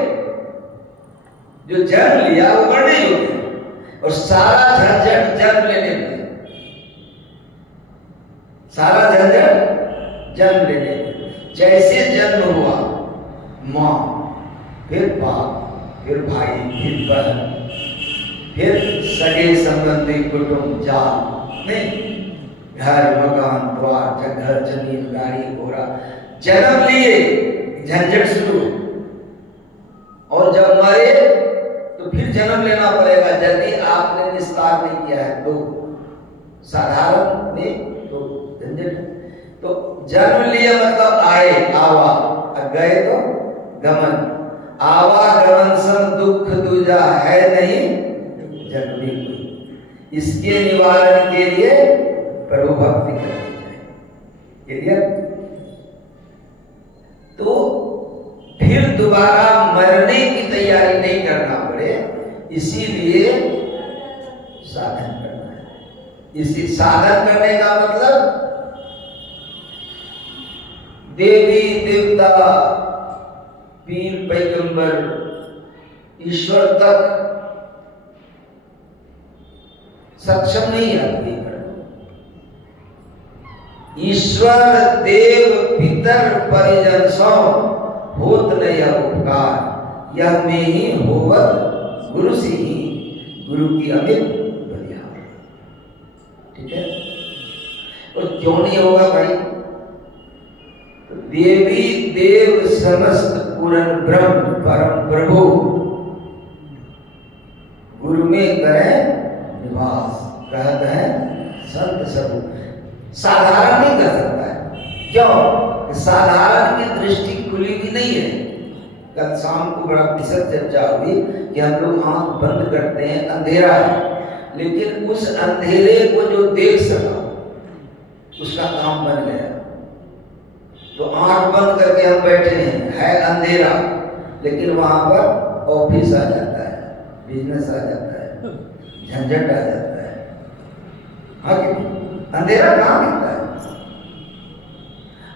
जो जन्म लिया वो मरने योग्य है। और सारा झंझट जन्म लेने में, सारा झंझट जन्म लेने में। जैसे जन्म हुआ, माँ, फिर बाप, फिर भाई, फिर बहन, फिर सगे संबंधी कुटुंब, जान नहीं, घर, मकान, द्वार, जगह, जमीन, गाड़ी, घोड़ा, जन्म लिए, झंझट शुरू है। और जब मरे तो फिर जन्म लेना पड़ेगा, यदि आपने निस्तार नहीं किया है तो। साधारण में तो झंझट। तो जन्म लिए मतलब आए, आवा, और गए तो गमन। आवागमन सम दुख दूजा है नहीं जग में कोई। इसके निवारण के लिए प्रभु भक्ति करनी चाहिए। तो फिर दोबारा मरने की तैयारी नहीं करना पड़े, इसीलिए साधन करना है। इसी साधन करने का मतलब देवी देवता, पीर पैगंबर, ईश्वर तक सक्षम नहीं है। ईश्वर देव पितर परिजन सो होत नहीं उपकार, यह में ही होवत गुरु से ही, गुरु की अमित बलिहार। ठीक है? और क्यों नहीं होगा भाई? तो देवी देव समस्त पूर्ण ब्रह्म परम प्रभु गुरु में करें निवास, कहते हैं संत सब। साधारण नहीं कर सकता है। क्यों? साधारण की दृष्टि खुली भी नहीं है। कल शाम को बड़ा विशद चर्चा हुई कि हम लोग आंख बंद करते हैं, अंधेरा है, लेकिन उस अंधेरे को जो देख सका उसका काम बन गया। तो आंख बंद करके हम बैठे हैं, है अंधेरा, लेकिन वहां पर ऑफिस आ जाता है, बिजनेस आ जाता है, झंझट आ जाता है। हाँ कि अंधेरा कहाँ दिखता है?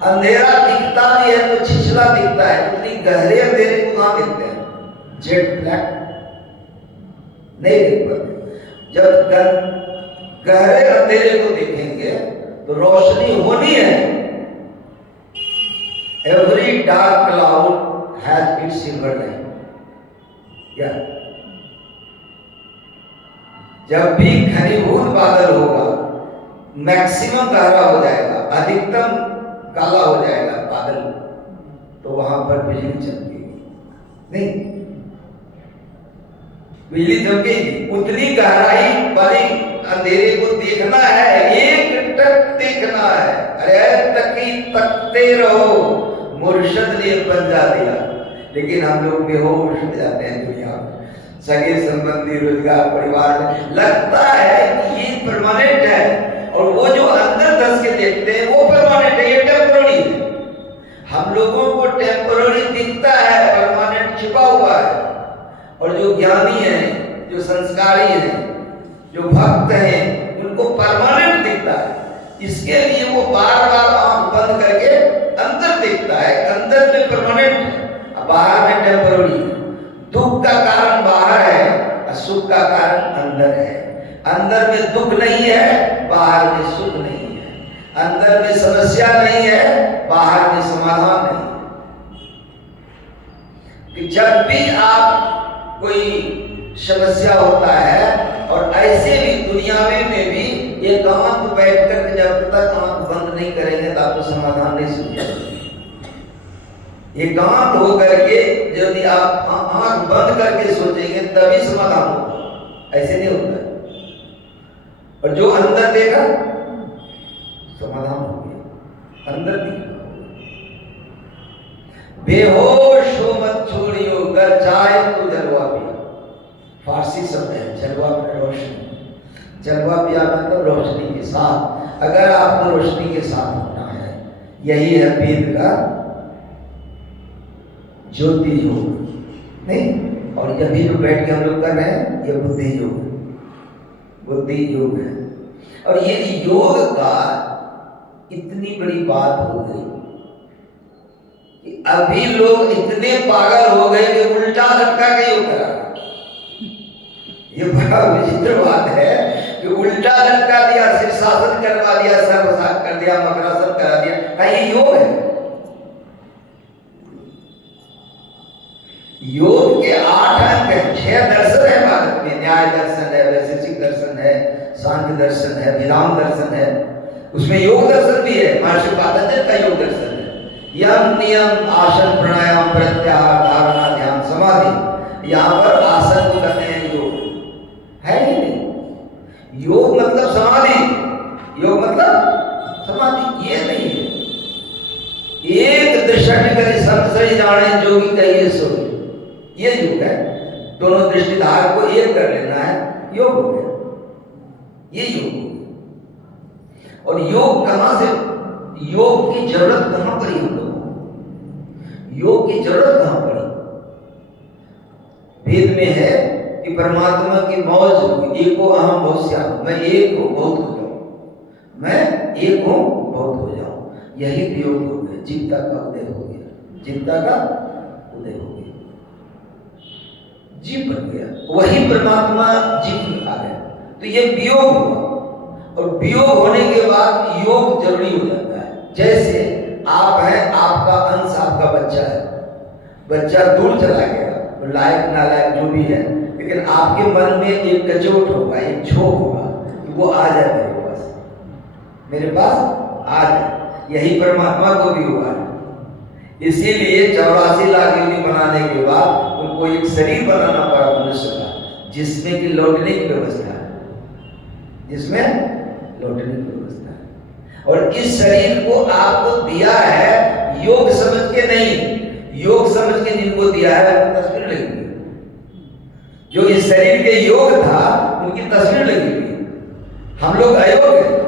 अंधेरा दिखता भी है तो छिछला दिखता है। उतनी गहरे अंधेरे को कहाँ देखते हैं? जेट ब्लैक नहीं देख पाते। जब गहरे अंधेरे को देखेंगे तो रोशनी होनी है। Every dark cloud has its silver line. क्या? जब भी घनीभूत बादल होगा, मैक्सिमम गहरा हो जाएगा, अधिकतम काला हो जाएगा बादल, तो वहां पर बिजली चमकेगी नहीं? बिजली चमकेगी। उतनी गहराई वाली अंधेरे को देखना है, एक टक देखना है। अरे तकी तकते रहो, मुर्शद ने बंजा दिया। लेकिन हम लोग बेहोश हो जाते हैं दुनिया में, सगे संबंधी, रोजगार, परिवार में लगता है कि ये परमानेंट है, और वो जो अंदर धस के देखते हैं वो परमानेंट है, ये टेम्पररी है। हम लोगों को टेम्पररी दिखता है, परमानेंट छिपा हुआ है। और जो ज्ञानी हैं, जो संस्कारी हैं, जो भक्त हैं, उनको परमानेंट दिखता है। इसके लिए वो बार बार आंख बंद करके अंदर देखता है, अंदर में परमानेंट है, बाहर में टेम्पररी है। दुख का कारण बाहर है, सुख का कारण अंदर है। अंदर में दुख नहीं है, बाहर में सुख नहीं है। अंदर में समस्या नहीं है, बाहर में समाधान नहीं है। कि जब भी आप कोई समस्या होता है, और ऐसे भी दुनियावी में भी एकांत बैठ कर जब तक आंख बंद नहीं करेंगे तो आपको समाधान नहीं सूझेगा। एकांत हो करके यदि आप आंख बंद करके सोचेंगे तभी समाधान होगा, ऐसे नहीं होता है। और जो अंदर देखा समाधान हो गया, अंदर दिखा। बेहोश हो मत छोड़ियो, कर चाहे तो जलवा पिया। फारसी शब्द है जलवा में रोशनी। जलवा पिया मतलब रोशनी के साथ। अगर आपको रोशनी के साथ होना है, यही है वेद का ज्योति योग। नहीं, और यही जो बैठ के हम लोग कर रहे हैं ये बुद्धि योग है, बुद्धि योग है। और ये योग का इतनी बड़ी बात हो गई कि अभी लोग इतने पागल हो गए कि उल्टा लटका के योग करा। ये बड़ा विचित्र बात है कि उल्टा लटका दिया, शीर्षासन करवा दिया, सर्वसाक कर दिया, मकरासन करा दिया। ये योग है। योग के 8 अंग है, 6 दर्शन है भारत में। न्याय दर्शन है, वैशेषिक दर्शन है, सांख्य दर्शन है, वेदांत दर्शन है। उसमें योग दर्शन भी है। महर्षि पातंजलि का योग दर्शन है। यम नियम आसन प्राणायाम प्रत्याहार धारणा ध्यान समाधि। यहाँ पर आसन को कहते हैं योग, है ही नहीं। योग मतलब समाधि, योग मतलब समाधि, ये नहीं है। एक दृष्टि करी संशय जाने जोगी कहिए सो, ये योग है। दोनों दृष्टिधार को एक कर लेना है, योग हो गया। ये योग हो गया। और योग कहां से, योग की जरूरत कहां पड़ी हम लोगों को? योग की जरूरत कहां पड़ी? वेद में है कि परमात्मा की मौज एको अहम बहुत श्याम, मैं एक हूं बहुत हो जाऊं, मैं एक हूं बहुत हो जाऊं। यही योग हो गया। चिंता का उदय हो गया, चिंता का उदय हो गया, जीव बन गया। वही परमात्मा जीव में आ गया। तो ये वियोग हुआ। और वियोग होने के बाद योग जरूरी हो जाता है। जैसे आप हैं, आपका अंश आपका बच्चा है, बच्चा दूर चला गया, लायक नालायक जो भी है, लेकिन आपके मन में एक कचोट होगा, एक छोप होगा कि वो आ जाए मेरे पास आ जाए। यही परमात्मा को भी हुआ है। इसीलिए 84 लाख योनि बनाने के बाद उनको एक शरीर बनाना पड़ा मनुष्य का, जिसमें कि लौटने की व्यवस्था है, जिसमें लौटने की व्यवस्था है। और इस शरीर को आपको दिया है योग समझ के नहीं, योग समझ के जिनको दिया है वो तस्वीर लगी हुई। जो इस शरीर के योग था उनकी तस्वीर लगी हुई। हम लोग अयोग हैं।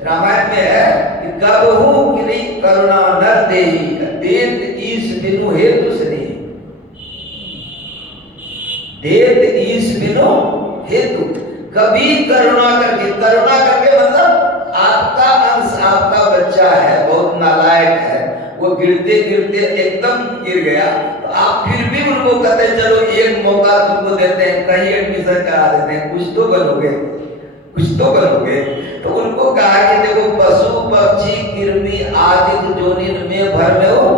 रामायण में है कि कब हूं कि नहीं करुणा नर देही, देत ईश बिनु हेतु से नहीं, देत ईश बिनु हेतु। कभी करुणा करके मतलब आपका अंश, आपका बच्चा है, बहुत नालायक है, वो गिरते गिरते एकदम गिर गया, तो आप फिर भी उनको कहते हैं चलो एक मौका तुमको देते हैं, कहीं एडमिशन करा देते हैं, कुछ तो बनोगे, कुछ तो बनोगे। तो उनको कहा कि देखो पशु पक्षी कृमि आदि जोनिन में भर में हो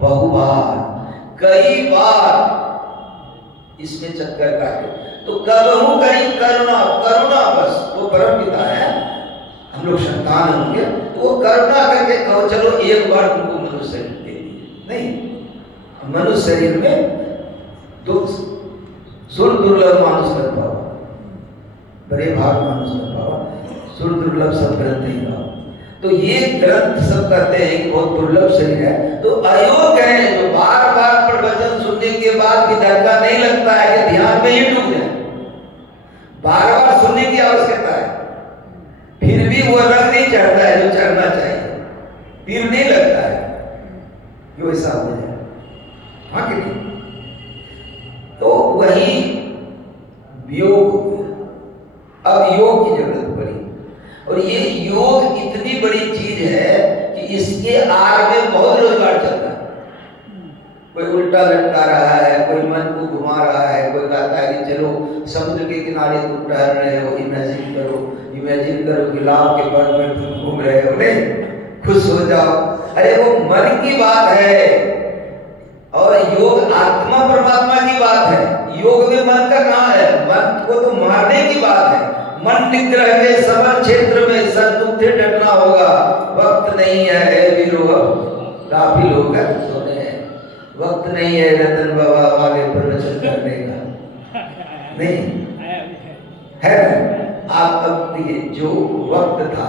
बहुबार, कई बार इसमें चक्कर काटे। तो कबहू कहीं करुणा, करुणा बस वो परम पिता है, हम लोग संतान होंगे तो वो करुणा करके कहो चलो एक बार तुमको मनुष्य शरीर दे दिए। नहीं, मनुष्य शरीर में दुख सुर दुर्लभ मानुष कर पाओ, बड़े भाग मानुष कर पाओ, सुर दुर्लभ सब ग्रंथ ही पाओ। तो ये ग्रंथ सब कहते हैं कि बहुत दुर्लभ शरीर है। तो अयोग है जो बार बार प्रवचन सुनने के बाद भी धक्का नहीं लगता है कि ध्यान में ही डूब जाए, बार बार सुनने की आवश्यकता है, फिर भी वो रंग नहीं चढ़ता है जो चढ़ना चाहिए, फिर नहीं लगता है कि वैसा हो जाए। हाँ कि नहीं? वही वियोग हो गया। अब योग की जरूरत पड़ी, और ये योग इतनी बड़ी चीज है कि इसके आड़ में बहुत रोजगार चल रहा है। कोई उल्टा लटका रहा है, कोई मन को घुमा रहा है, कोई कहता है कि चलो समुद्र के किनारे तुम टहल रहे हो, इमेजिन करो कि लाभ के पद में तुम घूम रहे हो, नहीं खुश हो जाओ। अरे वो मन की बात है, और योग आत्मा परमात्मा की बात है। योग में मन का कहाँ है? मन को तो मारने की बात है। मन निग्रह के समर क्षेत्र में सन्मुख डटना होगा। वक्त नहीं है वीरो, काफी लोग सोने हैं, वक्त नहीं है रतन बाबा आगे प्रवचन करने का, नहीं है। आप अब देखिए, जो वक्त था,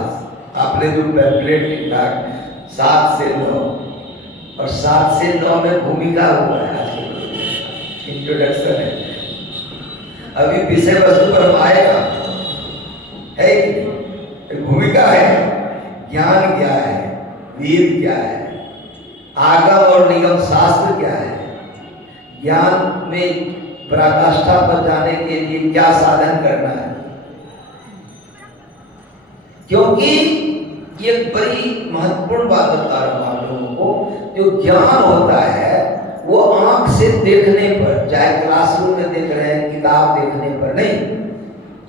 आपने जो पैम्फलेट लिखा 7 से 9 और 7 से 9 में भूमिका हुआ है, इंट्रोडक्शन है। अभी विषय वस्तु पर हम आएगा, है कि भूमिका है। ज्ञान क्या है, वेद क्या है, आगम और निगम शास्त्र क्या है, ज्ञान में पराकाष्ठा पर जाने के लिए क्या साधन करना है। क्योंकि ये बड़ी महत्वपूर्ण बात बता रहा हूं आप लोगों को। जो ज्ञान होता है वो आंख से देखने पर, चाहे क्लासरूम में देख रहे हैं, किताब देखने पर नहीं,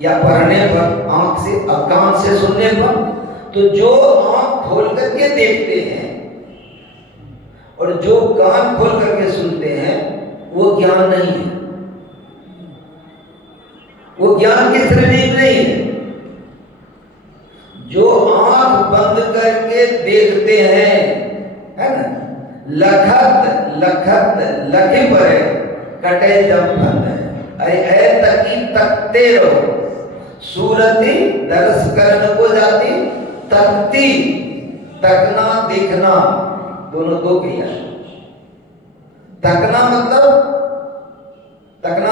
या पढ़ने पर, आंख से, कान से सुनने पर, तो जो आंख खोल करके देखते हैं और जो कान खोल करके सुनते हैं वो ज्ञान नहीं है, वो ज्ञान की श्रेणी में नहीं है। जो आंख बंद करके देखते हैं, है ना, लखत लखत लखी परे कटे जब फंद है। अरे ऐ तकी तकते रहो, सूरती दर्श करने को जाती, तकती, तकना देखना, दोनों दो क्रिया। तकना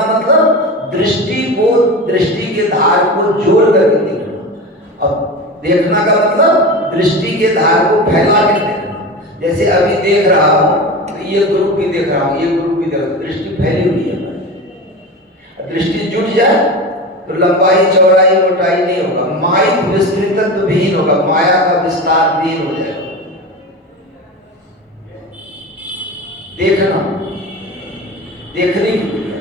मतलब दृष्टि को, दृष्टि के धार को जोड़ करके देखना। अब देखना का मतलब दृष्टि के धार को फैला कर देखना। जैसे अभी देख रहा हूं तो ये ग्रुप भी देख रहा हूं, ये ग्रुप भी देख रहा हूं, दृष्टि फैली हुई है। दृष्टि जुट जाए तो लंबाई चौड़ाई मोटाई नहीं होगा, माइक विस्तृत विहीन होगा, माया का विस्तार विहीन हो जाएगा। देखना, देखने की क्रिया,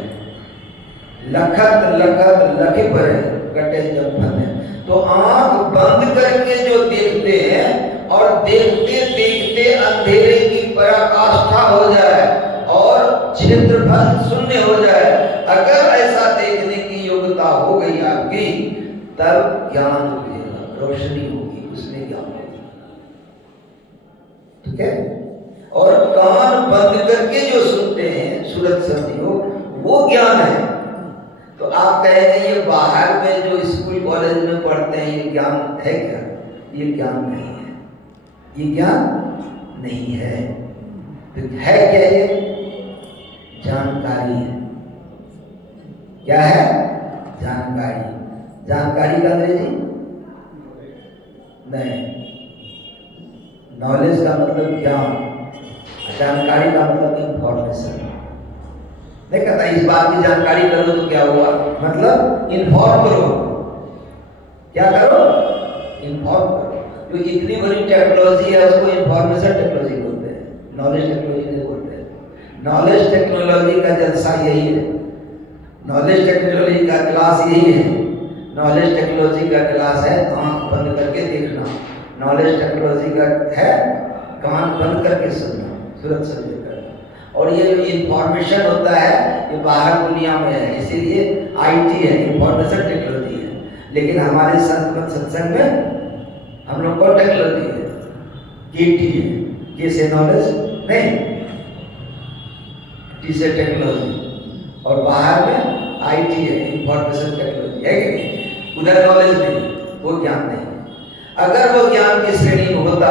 लखत लखत लखे पर कटे जब फंदे। तो आंख बंद करके जो देखते हैं और देखते देखते अंधेरे की पराकाष्ठा हो जाए और क्षेत्रफल शून्य हो जाए, अगर ऐसा देखने की योग्यता हो गई आपकी, तब ज्ञान उठेगा, रोशनी होगी, उसमें ज्ञान होगा। ठीक है। और कान बंद करके जो सुनते हैं, सूरत संयोग, वो ज्ञान है। तो आप कहेंगे ये बाहर में जो स्कूल कॉलेज में पढ़ते हैं ये ज्ञान है क्या? ये ज्ञान नहीं है, ये ज्ञान नहीं है। तो है क्या? ये जानकारी है। क्या है? जानकारी। जानकारी का अंग्रेजी नहीं, नॉलेज का मतलब ज्ञान, जानकारी का मतलब इंफॉर्मेशन। नहीं कहता इस बात की जानकारी करो तो क्या हुआ, मतलब इन्फॉर्म करो। क्या करो? इन्फॉर्म करो। जो इतनी बड़ी टेक्नोलॉजी है उसको इंफॉर्मेशन टेक्नोलॉजी बोलते हैं, नॉलेज टेक्नोलॉजी नहीं बोलते हैं। नॉलेज टेक्नोलॉजी का जलसा यही है, नॉलेज टेक्नोलॉजी का क्लास यही है। नॉलेज टेक्नोलॉजी का क्लास है आंख बंद करके देखना, नॉलेज टेक्नोलॉजी का है कान बंद करके सुनना, सूरत समझ करना। और ये जो इंफॉर्मेशन होता है ये बाहर दुनिया में है, इसीलिए आईटी है, इंफॉर्मेशन टेक्नोलॉजी है। लेकिन हमारे संत मत सत्संग में हम लोग को टेक्नोलॉजी है, केटी है, के से नॉलेज नहीं, टी से टेक्नोलॉजी, और बाहर में आईटी है, इंफॉर्मेशन टेक्नोलॉजी है कि नहीं? उधर नॉलेज नहीं, वो ज्ञान नहीं। अगर वो ज्ञान की श्रेणी में होता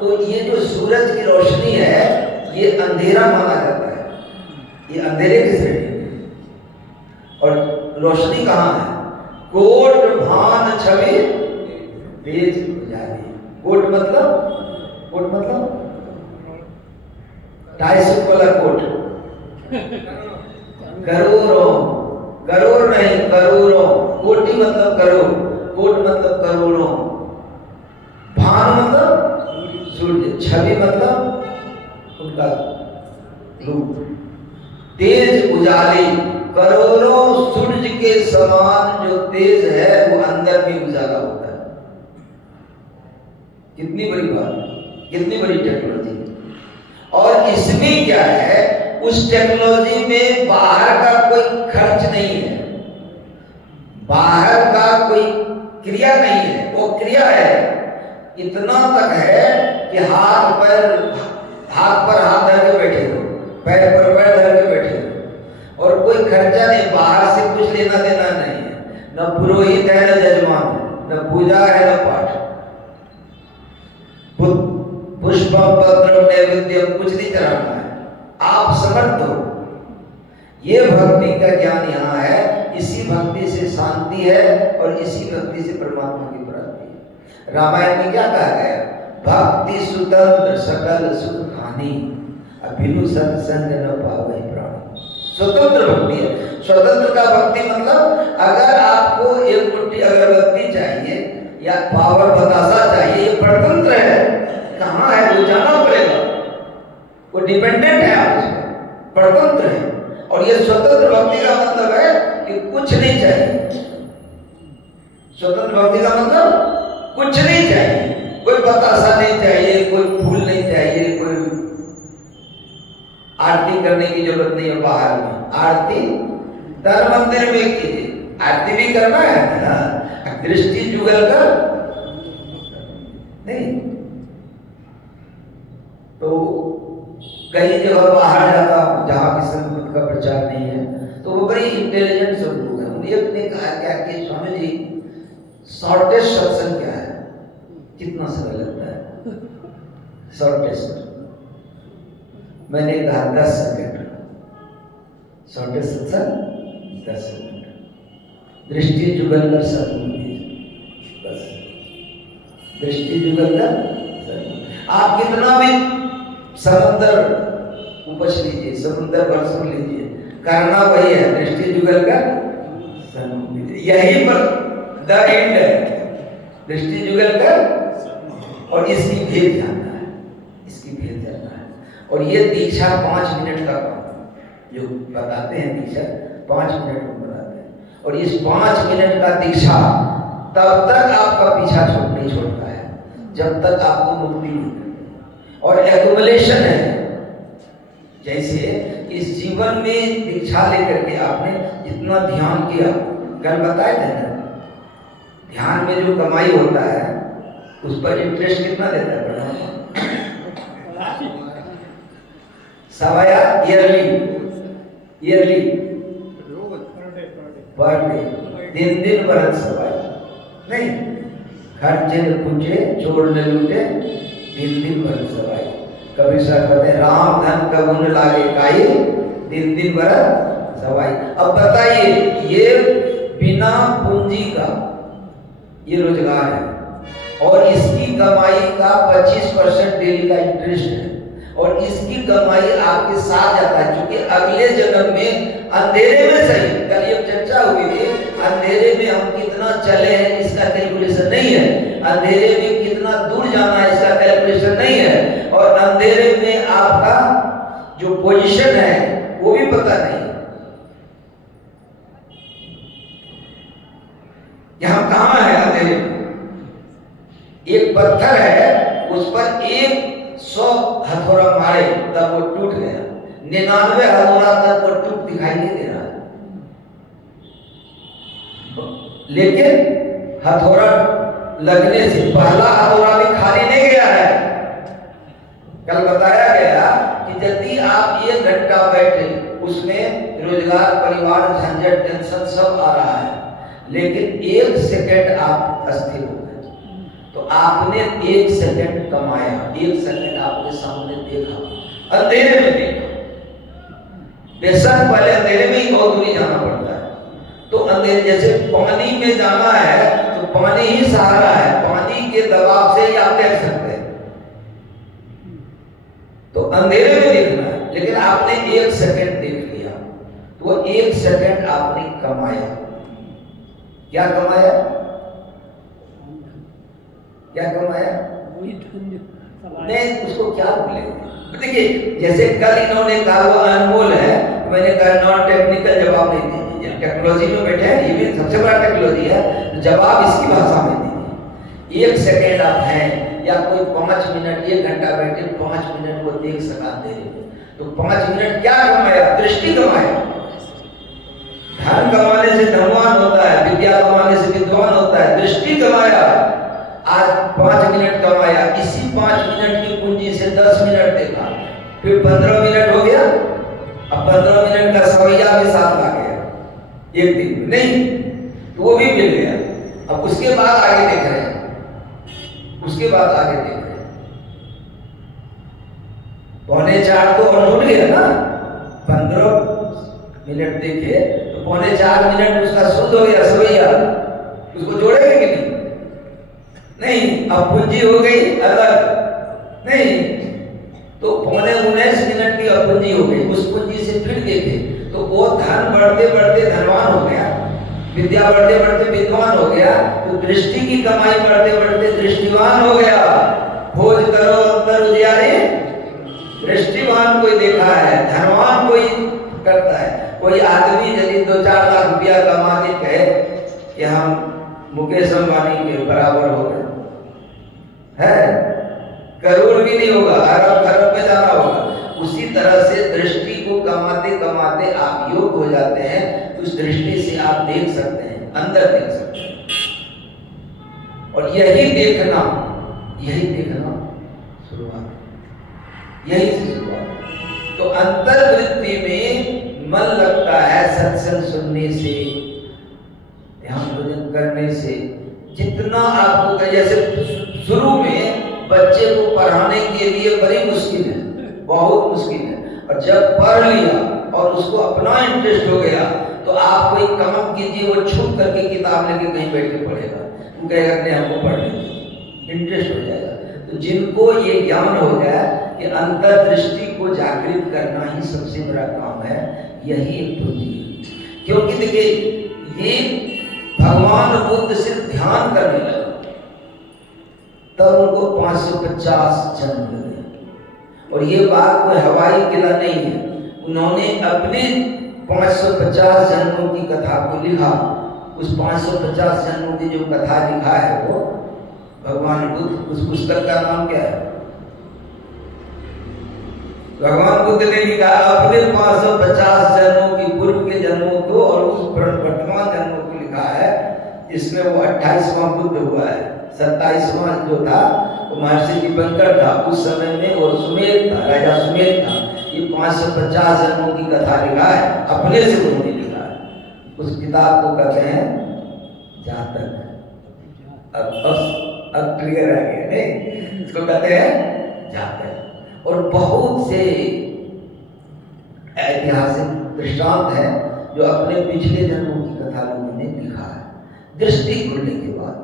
तो ये जो सूरज की रोशनी है ये अंधेरा माना जाता है, ये अंधेरे की श्रेणी है। और रोशनी कहाँ है? कोट भान छवि तेज उजाली। कोट मतलब 250 वाला कोट, करोड़ों छवि मतलब उनका रूप। तेज उजाले, करोड़ों सूरज के समान जो तेज है वो अंदर में उजाला होता है। कितनी बड़ी बात, कितनी बड़ी टेक्नोलॉजी। और इसमें क्या है, उस टेक्नोलॉजी में बाहर का कोई खर्च नहीं है, बाहर का कोई क्रिया नहीं है, वो क्रिया है। इतना तक है कि हाथ पर हाथ धर के बैठे हो, पैर पर पैर धर के बैठे हो, और कोई खर्चा नहीं, बाहर से कुछ लेना देना नहीं है, न पुरोहित है न जजमान है, न पूजा है न पाठ, पुष्पम पत्रम नैवेद्यम कुछ नहीं चढ़ाना है, आप समर्थ हो। ये भक्ति का ज्ञान यहाँ है, इसी भक्ति से शांति है और इसी भक्ति से परमात्मा की प्राप्ति है। रामायण में क्या कहा गया, भक्ति स्वतंत्र सकल सुख खानी, अभिनु सत्संग न पावै प्राणी। स्वतंत्र भक्ति है। स्वतंत्र का भक्ति मतलब अगर आपको एक मुट्ठी अगरबत्ती चाहिए या पावर बतासा चाहिए, ये परतंत्र है, कहाँ है वो जाना पड़ेगा, वो डिपेंडेंट है आप उसका, परतंत्र है। और ये स्वतंत्र भक्ति का मतलब है कि कुछ नहीं चाहिए। स्वतंत्र भक्ति का मतलब कुछ नहीं चाहिए, कोई बतासा नहीं चाहिए, कोई फूल नहीं चाहिए, कोई आरती करने की जरूरत नहीं है। बाहर में आरती दर मंदिर में कीजिए, आरती भी करना है ना, दृष्टि जुगल कर नहीं। तो कई जगह बाहर जाता हूँ जहाँ किसी संत का प्रचार नहीं है, तो वो बड़ी इंटेलिजेंट सब लोग हैं। एक ने कहा क्या कि स्वामी जी शॉर्टेस्ट सत्संग क्या है, कितना सरल लगता है शॉर्टेस्ट। मैंने कहा 10 सेकंड, शॉर्टेस्ट सत्संग 10 सेकंड। दृष्टि जुगल कर सत्संग, बस दृष्टि जुगल कर। आप कितना भी समुद्र उपज लीजिए, समुद्र बरसों लीजिए, करना वही है, दृष्टि जुगल कर यही पर द एंड है, दृष्टि जुगल कर। और इसकी भेद जानना है, इसकी भेद जानना है। और ये दीक्षा 5 मिनट का काम जो बताते हैं, दीक्षा 5 मिनट में बताते हैं। और इस 5 मिनट का दीक्षा तब तक आपका पीछा नहीं छोड़ता है जब तक आपको मुक्ति नहीं। और एक्युमुलेशन है, जैसे इस जीवन में दीक्षा लेकर के आपने जितना ध्यान किया, कल बताए थे ना, ध्यान में जो कमाई होता है उस पर इंटरेस्ट कितना देता है सवाया ईयरली पर डे, दिन बरत सवाई नहीं, खर्चे न पूछे छोड़ न लूटे, दिन बरत सवाई। कभी सर कहते राम धन कब न लागे काई, दिन बरत सवाई। अब बताइए, ये बिना पूंजी का ये रोजगार है और इसकी कमाई का 25% डेली का इंटरेस्ट है, और इसकी कमाई आपके साथ जाता है, क्योंकि अगले जन्म में अंधेरे में सही, कल ये चर्चा हुई थी, अंधेरे में हम कितना चले हैं इसका कैलकुलेशन नहीं है, अंधेरे में कितना दूर जाना है इसका कैलकुलेशन नहीं है, और अंधेरे में आपका जो पोजीशन है वो भी पता नहीं। यहां कहां है अंधेरे में? एक पत्थर है, उस पर 100 हथौड़ा मारे तब वो टूट गया, 99 हथौड़ा तक वो टूट दिखाई नहीं दे रहा है, लेकिन हथौड़ा लगने से पहला हथौड़ा भी खाली नहीं गया है। कल बताया गया कि यदि आप 1 घंटा बैठे, उसमें रोजगार, परिवार, झंझट, टेंशन सब आ रहा है, लेकिन 1 सेकंड आप अस्थिर हो गए, तो आपने 1 सेकंड कमाया, 1 सेकंड आपके सामने देखा, अंधेरे में देखा। बेशक पहले अंधेरे में ही बहुत दूरी जाना पड़ता है, तो अंधेरे जैसे पानी में जाना है तो पानी ही सहारा है, पानी के दबाव से ही आप देख सकते हैं, तो अंधेरे में देखना है। लेकिन आपने 1 सेकंड देख लिया, तो वो 1 सेकंड आपने कमाया। क्या कमाया? क्या कमाया? नहीं, उसको क्या बोलेंगे? देखिए, जैसे कल इन्होंने कहा वो अनमोल है, मैंने कहा नॉन टेक्निकल जवाब नहीं दीजिए। टेक्नोलॉजी में बैठे हैं, ये भी सबसे बड़ा टेक्नोलॉजी है, तो जवाब इसकी भाषा में दीजिए। 1 सेकेंड आप हैं या कोई 5 मिनट 1 घंटा बैठे 5 मिनट को देख सकाते हैं, तो 5 मिनट क्या कमाया? दृष्टि कमाया। धन कमाने से धनवान होता है, विद्या कमाने से विद्वान होता है, दृष्टि कमाया। आज 5 मिनट कमाया, इसी 5 मिनट की पूंजी से 10 मिनट देखा, फिर 15 मिनट हो गया। अब 15 मिनट का सवैया भी साथ आ गया एक दिन में, नहीं तो वो भी मिल गया। अब उसके बाद आगे देख रहे हैं, उसके बाद आगे देख रहे हैं। 3:45 तो और जुड़ गया ना, 15 मिनट देखे तो 3:45 मिनट उसका शुद्ध हो गया सवैया, उसको जोड़ेंगे कि नहीं? नहीं। अब पूंजी हो गई अलग, नहीं तो 19.5 मिनट की अब पूंजी हो गई। उस पूंजी से फिर देखे तो वो धन बढ़ते बढ़ते धनवान हो गया, विद्या बढ़ते बढ़ते विद्वान हो गया, तो दृष्टि की कमाई बढ़ते बढ़ते दृष्टिवान हो गया। खोज करो अंतर उजियारे, दृष्टिवान कोई देखा है, धनवान कोई करता है। कोई आदमी यदि 2-4 लाख रुपया कमा के कहे कि हम मुकेश अंबानी के बराबर हो गए, है करोड़ भी नहीं होगा, अरब खरब में जाना होगा। उसी तरह से दृष्टि को कमाते कमाते आप योग हो जाते हैं, तो उस दृष्टि से आप देख सकते हैं, अंदर देख सकते हैं। और यही देखना शुरुआत, यही से शुरुआत। तो अंतर्वृत्ति में मन लगता है सत्संग सुनने से, ध्यान भजन करने से। जितना आपको, जैसे शुरू में बच्चे को पढ़ाने के लिए बड़ी मुश्किल है, बहुत मुश्किल है, और जब पढ़ लिया और उसको अपना इंटरेस्ट हो गया तो आप कोई काम कीजिए, वो छुप करके किताब लेके कहीं बैठ के पढ़ेगा, वो कहेगा नहीं हमको पढ़ने, इंटरेस्ट हो जाएगा। तो जिनको ये ज्ञान हो गया कि अंतर्दृष्टि को जागृत करना ही सबसे बड़ा काम है, यही एक पूंजी है। क्योंकि देखिए, ये भगवान बुद्ध सिर्फ ध्यान करने लगा तब उनको 550 जन्म लगे। और ये बात कोई हवाई किला नहीं है, उन्होंने अपने 550 जन्मों की कथा को लिखा। उस 550 जन्मों की जो कथा लिखा है वो भगवान बुद्ध, उस पुस्तक का नाम क्या है? भगवान बुद्ध ने लिखा अपने 550 जन्मों की पूर्व के जन्मों को और उस वर्तमान जन्मों को लिखा है। इसमें वो 28वां बुद्ध हुआ है, 27वां जो था वो महर्षि दीपंकर था उस समय में, और सुमेध था, राजा सुमेध था। ये 550 जन्मों की कथा लिखा है, अपने से उन्होंने लिखा है। उस किताब को कहते हैं जातक। अब क्लियर आ गया नहीं? इसको कहते हैं जातक। और बहुत से ऐतिहासिक दृष्टांत है जो अपने पिछले जन्मों की कथा लोगों ने लिखा है। दृष्टि खुलने के बाद,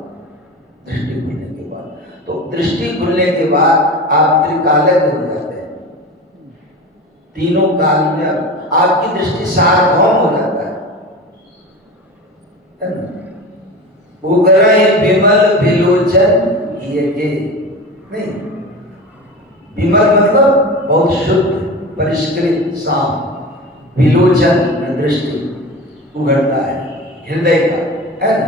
तो दृष्टि खुलने के बाद आप त्रिकालज्ञ हो जाते हैं। तीनों काल में आपकी दृष्टि सार्वभौम हो जाता है। उग्रह विमल विलोचन ये के नहीं, विमल मतलब बहुत शुद्ध, परिष्कृत, साफ, विलोचन दृष्टि उघड़ता है हृदय का, है ना?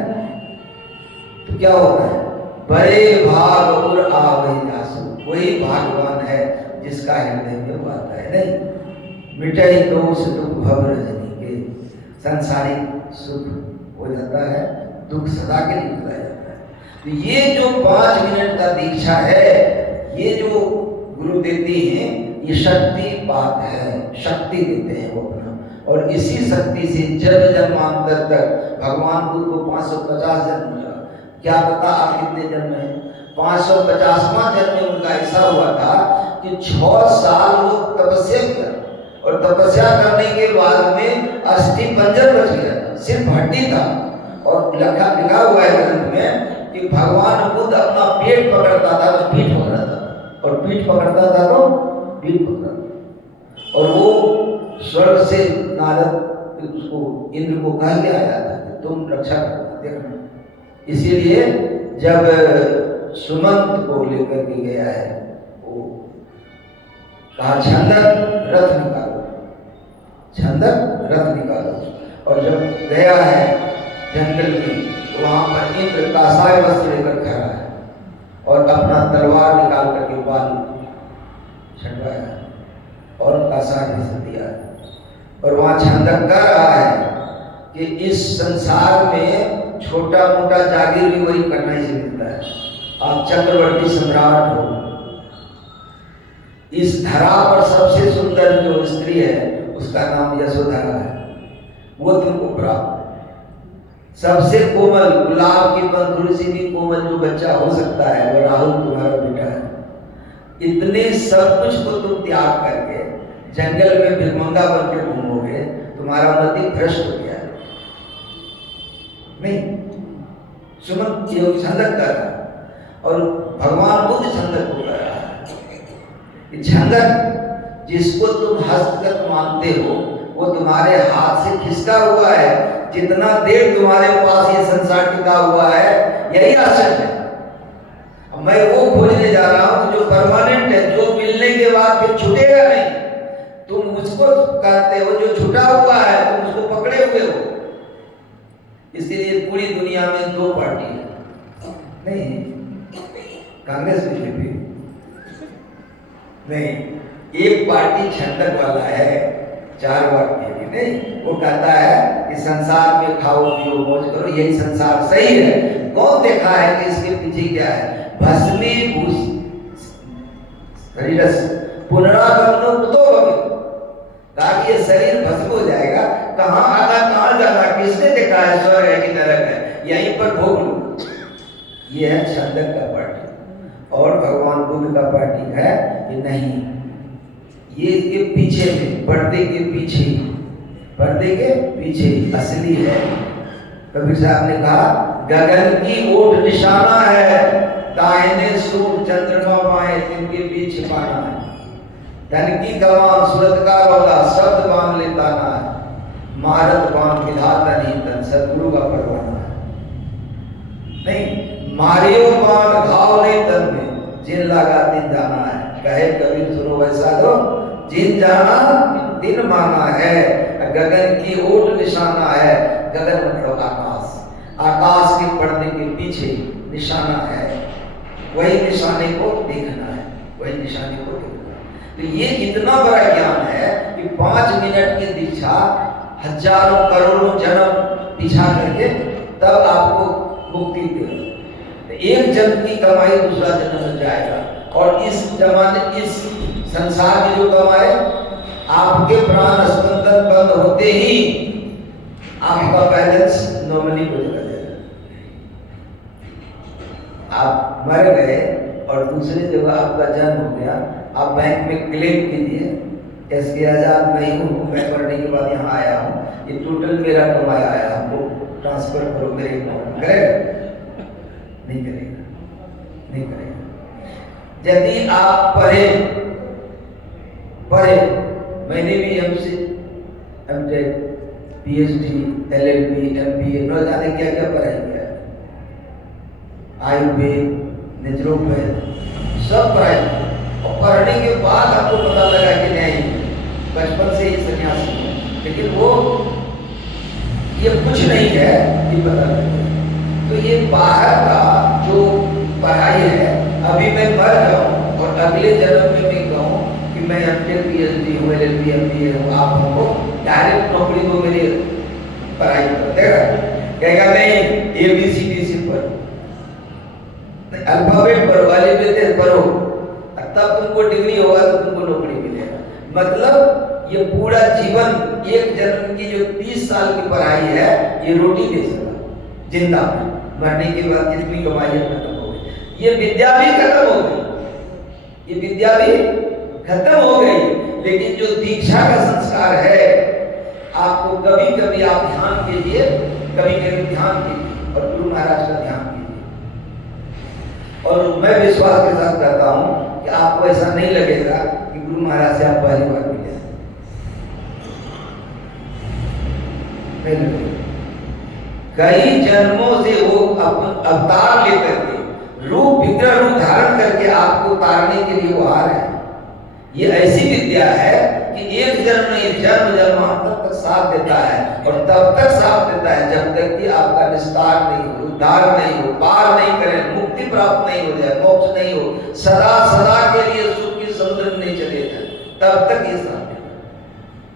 तो क्या होता है? बड़े भाग और आवै जासु, वही भागवान है जिसका हृदय में वो आता है। नहीं मिटाई दोष दुख भव रजनी के, सांसारिक सुख हो जाता है, दुख सदा के लिए मिटा जाता है। तो ये जो 5 मिनट का दीक्षा है, ये जो गुरु देते हैं, ये शक्ति बात है, शक्ति देते हैं वो अपना। और इसी शक्ति से जन्म जन्मांतर तक भगवान बुद्ध को 550 जन्म मिला। क्या पता आप कितने जन्म हैं? 550वां जन्म में उनका ऐसा हुआ था कि 6 साल वो तपस्या किया, और तपस्या करने के बाद में अस्थि पंजर बच गया था, सिर्फ हड्डी था। और लिखा हुआ है ग्रंथ में कि भगवान बुद्ध अपना पेट पकड़ता था तो पीठ पकड़ता था, और पीठ पकड़ता था तो पीठ पकड़ता। और वो स्वर्ग से नारद उसको इंद्र को कह के आया था कि तुम रक्षा करना, देखना। इसीलिए जब सुमंत को लेकर के गया है वो कहा छंदक रथ निकालो, छंदक रथ निकालो। और जब गया है जंगल में तो वहां पर इंद्र कासाय वस्त्र लेकर खड़ा है और अपना तलवार निकाल करके बाल छंटवाया और कासाय वस्त्र दिया है। और वहां छंदक कह रहा है कि इस संसार में छोटा मोटा जागीर भी वही करना से मिलता है। आप चक्रवर्ती सम्राट हो, इस धरा पर सबसे सुंदर जो स्त्री है उसका नाम यशोधरा है, वो तुमको प्राप्त है। सबसे कोमल गुलाब की पंखुड़ी से भी कोमल जो बच्चा हो सकता है वो राहुल तुम्हारा बेटा है। इतने सब कुछ को तुम त्याग करके जंगल में भिखमंगा बन के घूमोगे, तुम्हारा मति भ्रष्ट हो गया है। नहीं, सुमन ये छंदक कर रहा है और भगवान बुद्ध छंदक को कर रहा है। छंदक जिसको तुम हस्तगत मानते हो वो तुम्हारे हाथ से खिसका हुआ है। जितना देर तुम्हारे पास ये संसार टिका हुआ है यही आश्चर्य है। मैं वो खोजने जा रहा हूं जो परमानेंट है, जो मिलने के बाद फिर छूटेगा नहीं। तुम उसको कहते हो जो छूटा हुआ है, तुम उसको पकड़े हुए हो। इसलिए पूरी दुनिया में दो पार्टी है, नहीं कांग्रेस बीजेपी नहीं, एक पार्टी छंदक वाला है, 4 वोट के लिए नहीं। वो कहता है कि संसार में खाओ पियो मौज करो, यही संसार सही है। कौन देखा है कि इसके पीछे क्या है? भस्मीभूत शरीर पुनरागमनो कुतो भवेत्, ताकि ये शरीर भस्म हो जाएगा। कहाँ आना कहाँ जाना, किसने देखा है स्वर्ग है कि नरक है, यहीं पर भोग लो। ये है छंदक का पार्टी। और भगवान बुद्ध का पार्टी है कि नहीं, ये इसके पीछे में, पर्दे के पीछे, पर्दे के पीछे असली है। कबीर साहब ने कहा गगन की ओट निशाना है, दाहिने सूर्य चंद्रमा माए तिनके बीच छिपाना है। धन की कमान सूरत का रौला शब्द बांध लेता ना है, महारत बांध विधाता नहीं तन सदगुरु का परवाना है। नहीं, मारियो बाण घाव नहीं तन में, जिन लगा दिन जाना है। कहे कबीर सुनो वैसा दो, जिन जाना दिन माना है। गगन की ओट निशाना है, गगन मतलब आकाश, आकाश के पर्दे के पीछे निशाना है। वही निशाने को देखना है, वही निशाने को देखना है। तो ये इतना बड़ा ज्ञान है कि 5 मिनट की दीक्षा हजारों करोड़ों जन्म पीछा करके तब आपको मुक्ति देगा। एक जन्म की कमाई दूसरा जन्म मिल जाएगा। और इस जमाने, इस संसार में जो कमाए, आपके प्राण स्पंदन बंद होते ही आपका बैलेंस नॉर्मली हो जाएगा। आप मर गए और दूसरी जगह आपका जन्म हो गया, आप बैंक में क्लेम कीजिए, एसके आजाद मैं ही हूँ, मैं मरने के बाद यहाँ आया हूँ, ये टोटल मेरा कमाया आया, हमको ट्रांसफर करो मेरे अकाउंट में। करेगा? नहीं करेगा, नहीं करेगा। यदि आप पढ़े, मैंने भी MSc, MTech, PhD, LLB, MBA, न जाने क्या क्या पढ़ाई किया, आयुर्वेद, नेचुरोपैथ, सब पढ़ाई। और पढ़ने के बाद आपको पता लगा कि नहीं, बचपन से ही सन्यासी है, लेकिन वो ये कुछ नहीं है, ये पता लगा। तो ये बाहर का जो पढ़ाई है, अभी मैं मर जाऊं और अगले जन्म में मैं कहूं कि मैं एमटेक, पीएचडी हूँ, एलएलबी, एमबीए हूँ, आप हमको डायरेक्ट नौकरी दो, मेरी पढ़ाई कर देगा? कहेगा नहीं, एबीसीडी से पढ़ो, अल्फाबेट पढ़ो, अलिफ पढ़ो, तब तुमको डिग्री होगा तो तुमको नौकरी मिलेगा। मतलब ये पूरा जीवन, एक जन्म की जो 30 साल की पढ़ाई है, ये रोटी दे सका जिंदा में। मरने के बाद जितनी कमाई है खत्म हो गई, ये विद्या भी खत्म हो गई, ये विद्या भी खत्म हो गई। लेकिन जो दीक्षा का संस्कार है, आपको कभी कभी आप ध्यान कीजिए, कभी कभी ध्यान कीजिए और गुरु महाराज का ध्यान कीजिए। और मैं विश्वास के साथ कहता हूं कि आपको ऐसा नहीं लगेगा कि गुरु महाराज से आप पहली बार मिले, नहीं लगेगा। कई जन्मों से वो अवतार लेकर के रूप विग्रह रूप धारण करके आपको उतारने के लिए वो आ रहे हैं। ये ऐसी विद्या है कि एक जन्म नहीं, जन्म जन्मांतर तक साथ देता है, और तब तक साथ देता है जब तक कि आपका निस्तार नहीं हो, उद्धार नहीं हो, पार नहीं करें, मुक्ति प्राप्त नहीं हो जाए, मोक्ष नहीं हो, सदा सदा के लिए सुख के समुद्र में नहीं चले जाए, तब तक ये साथ देता है,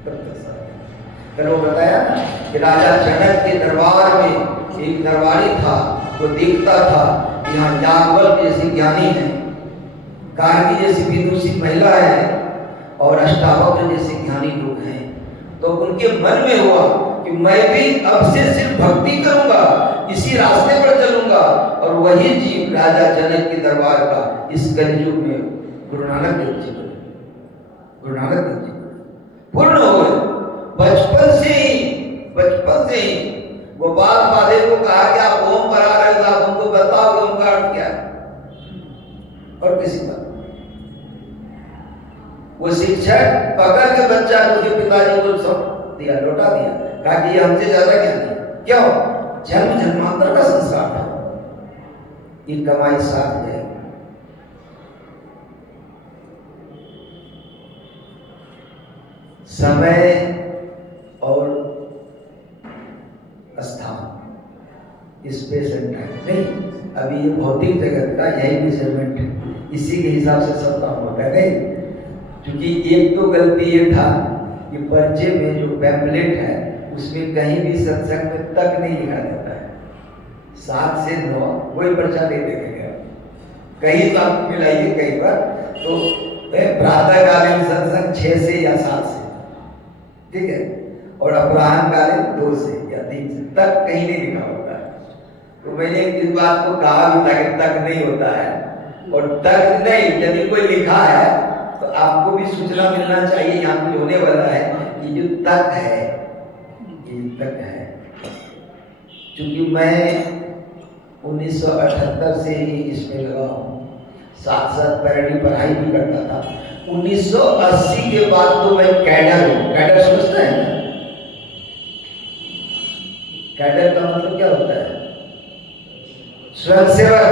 तब तक साथ देता है। फिर वो बताया ना कि राजा जनक के दरबार में एक दरबारी था, वो देखता था कि यहाँ याज्ञवल्क्य जैसे ज्ञानी है, गार्गी जैसी विदुषी महिला है, और अष्टावक्र जैसे ज्ञानी लोग हैं। तो उनके मन में हुआ कि मैं भी अब से सिर्फ भक्ति करूंगा, इसी रास्ते पर चलूंगा, और वही जीव राजा जनक के दरबार का इस कलयुग में गुरु नानक देव जी बने, गुरु नानक देव जी पूर्ण हो गए। बचपन से ही गोपाल पादे को कहा कि आप ओम पढ़ा रहे हो, आप हमको बताओ कि ओम का अर्थ क्या है, और किसी का वो शिक्षक पकड़ के बच्चा मुझे पिताजी को सब दिया, लौटा दिया, कहा कि ये हमसे ज्यादा क्या नहीं, क्यों? जन्म जन्मांतर का संस्कार है, ये कमाई साथ है। समय और स्थान, स्पेस एंड टाइम नहीं, अभी ये भौतिक जगत का यही मेजरमेंट है, इसी के हिसाब से सब काम होता है। नहीं, क्योंकि एक तो गलती ये था कि पर्चे में जो पैम्पलेट है उसमें कहीं भी सत्संग में तक नहीं लिखा जाता है, 7 से 9 कोई पर्चा नहीं देखेगा, कहीं तो आपको मिलाइए कई बार तो प्रातःकालीन सत्संग 6 से या 7 से, ठीक है, और अपराह्नकालीन 2 से या 3 से, तक कहीं नहीं लिखा होता है। तो मैंने इस बात को कहा भी था कि तक नहीं होता है, और तक नहीं, यदि कोई लिखा है तो आपको भी सूचना मिलना चाहिए यहाँ कुछ होने वाला है, ये जो तक है, ये तक है। क्योंकि मैं 1978 से ही इसमें लगा हूँ, साथ साथ पैरेडी पढ़ाई भी करता था। 1980 के बाद तो मैं कैडर हूँ। कैडर समझते हैं ना? कैडर का मतलब क्या होता है? स्वयंसेवक,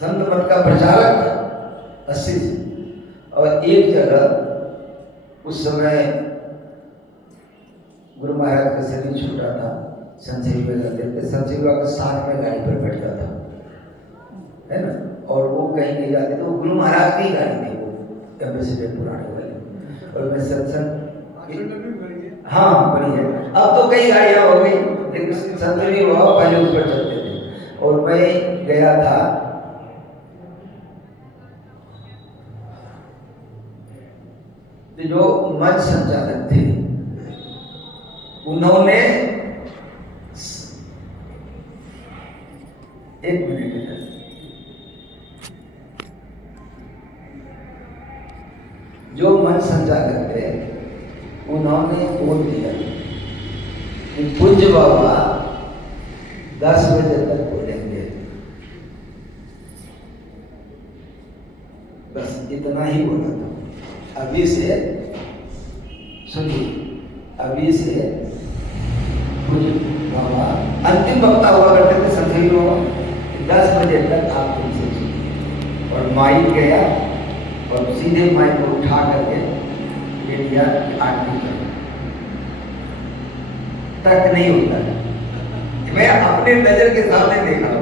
संत मत का प्रचारक। 80 से, और एक जगह उस समय गुरु महाराज का शरीर छूटा था, संजीव करते थे, संजीव का साथ में गाड़ी पर बैठ जाता है ना, और वो कहीं नहीं जाते तो गुरु महाराज की गाड़ी थी, वो एम्बेसडर पुराने वाले, और मैं सत्संग हाँ बड़ी है, अब तो कई गाड़ियां हो गई, लेकिन संजीव बाबा पहले उस पर चलते थे। और मैं गया था, तो जो मंच संचालक थे उन्होंने, एक मिनट, जो मंच संचालक थे उन्होंने बोल दिया कि पूज्य बाबा 10 बजे तक बोलेंगे, बस इतना ही बोला था। अभी से सुनिए, अभी से पूज्य बाबा अंतिम वक्ता हुआ करते थे, संजीवी बाबा, 10 बजे तक आप उनसे सुनिए। और माइक गया और सीधे माइक को उठा करके ले लिया कि आरती करें, तक नहीं होता है। मैं अपने नजर के सामने देखा हूँ।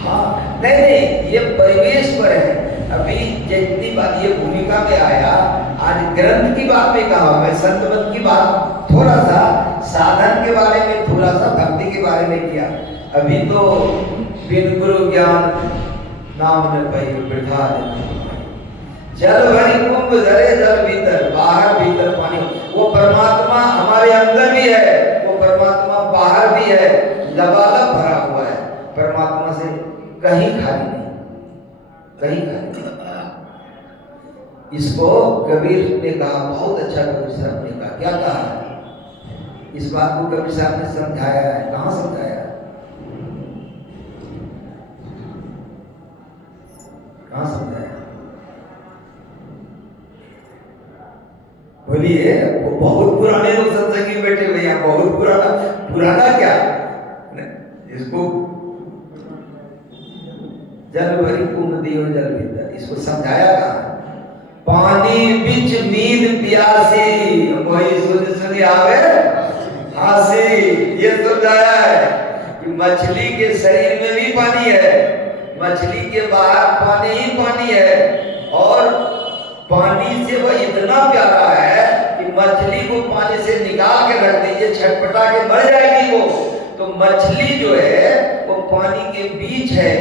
हाँ नहीं, ये परिवेश पर है। अभी जितनी बात ये भूमिका में आया, आज ग्रंथ की बात में कहा, मैं संतमत की बात थोड़ा सा, साधन के बारे में थोड़ा सा, भक्ति के बारे में किया। अभी तो बिन गुरु ज्ञान नाम न पाई वृथा जल भरी कुंभ धरे जल भीतर, बाहर भीतर पानी। वो परमात्मा हमारे अंदर भी है, वो परमात्मा बाहर भी है, लबालब भरा हुआ है, परमात्मा से कहीं खाली नहीं, कहीं खाली नहीं। इसको कबीर ने कहा, बहुत अच्छा कबीर साहब ने कहा, क्या कहा? इस बात को कबीर साहब ने समझाया है, कहाँ समझाया? कहाँ समझाया? बोलिए, वो बहुत पुराने लोग सत्संग बहुत पुराना, पुराना क्या, इसको जल भरी कुंभ दियो जल भीतर, इसको समझाया कहा, पानी बिच मीन प्यासी वही सुध सुध आवे हासी, ये समझाया है कि मछली के शरीर में भी पानी है, मछली के बाहर पानी ही पानी है, और पानी से वह इतना प्यारा है कि मछली को पानी से निकाल के रख दीजिए, छटपटा के मर जाएगी वो। तो मछली जो है वो पानी के बीच है,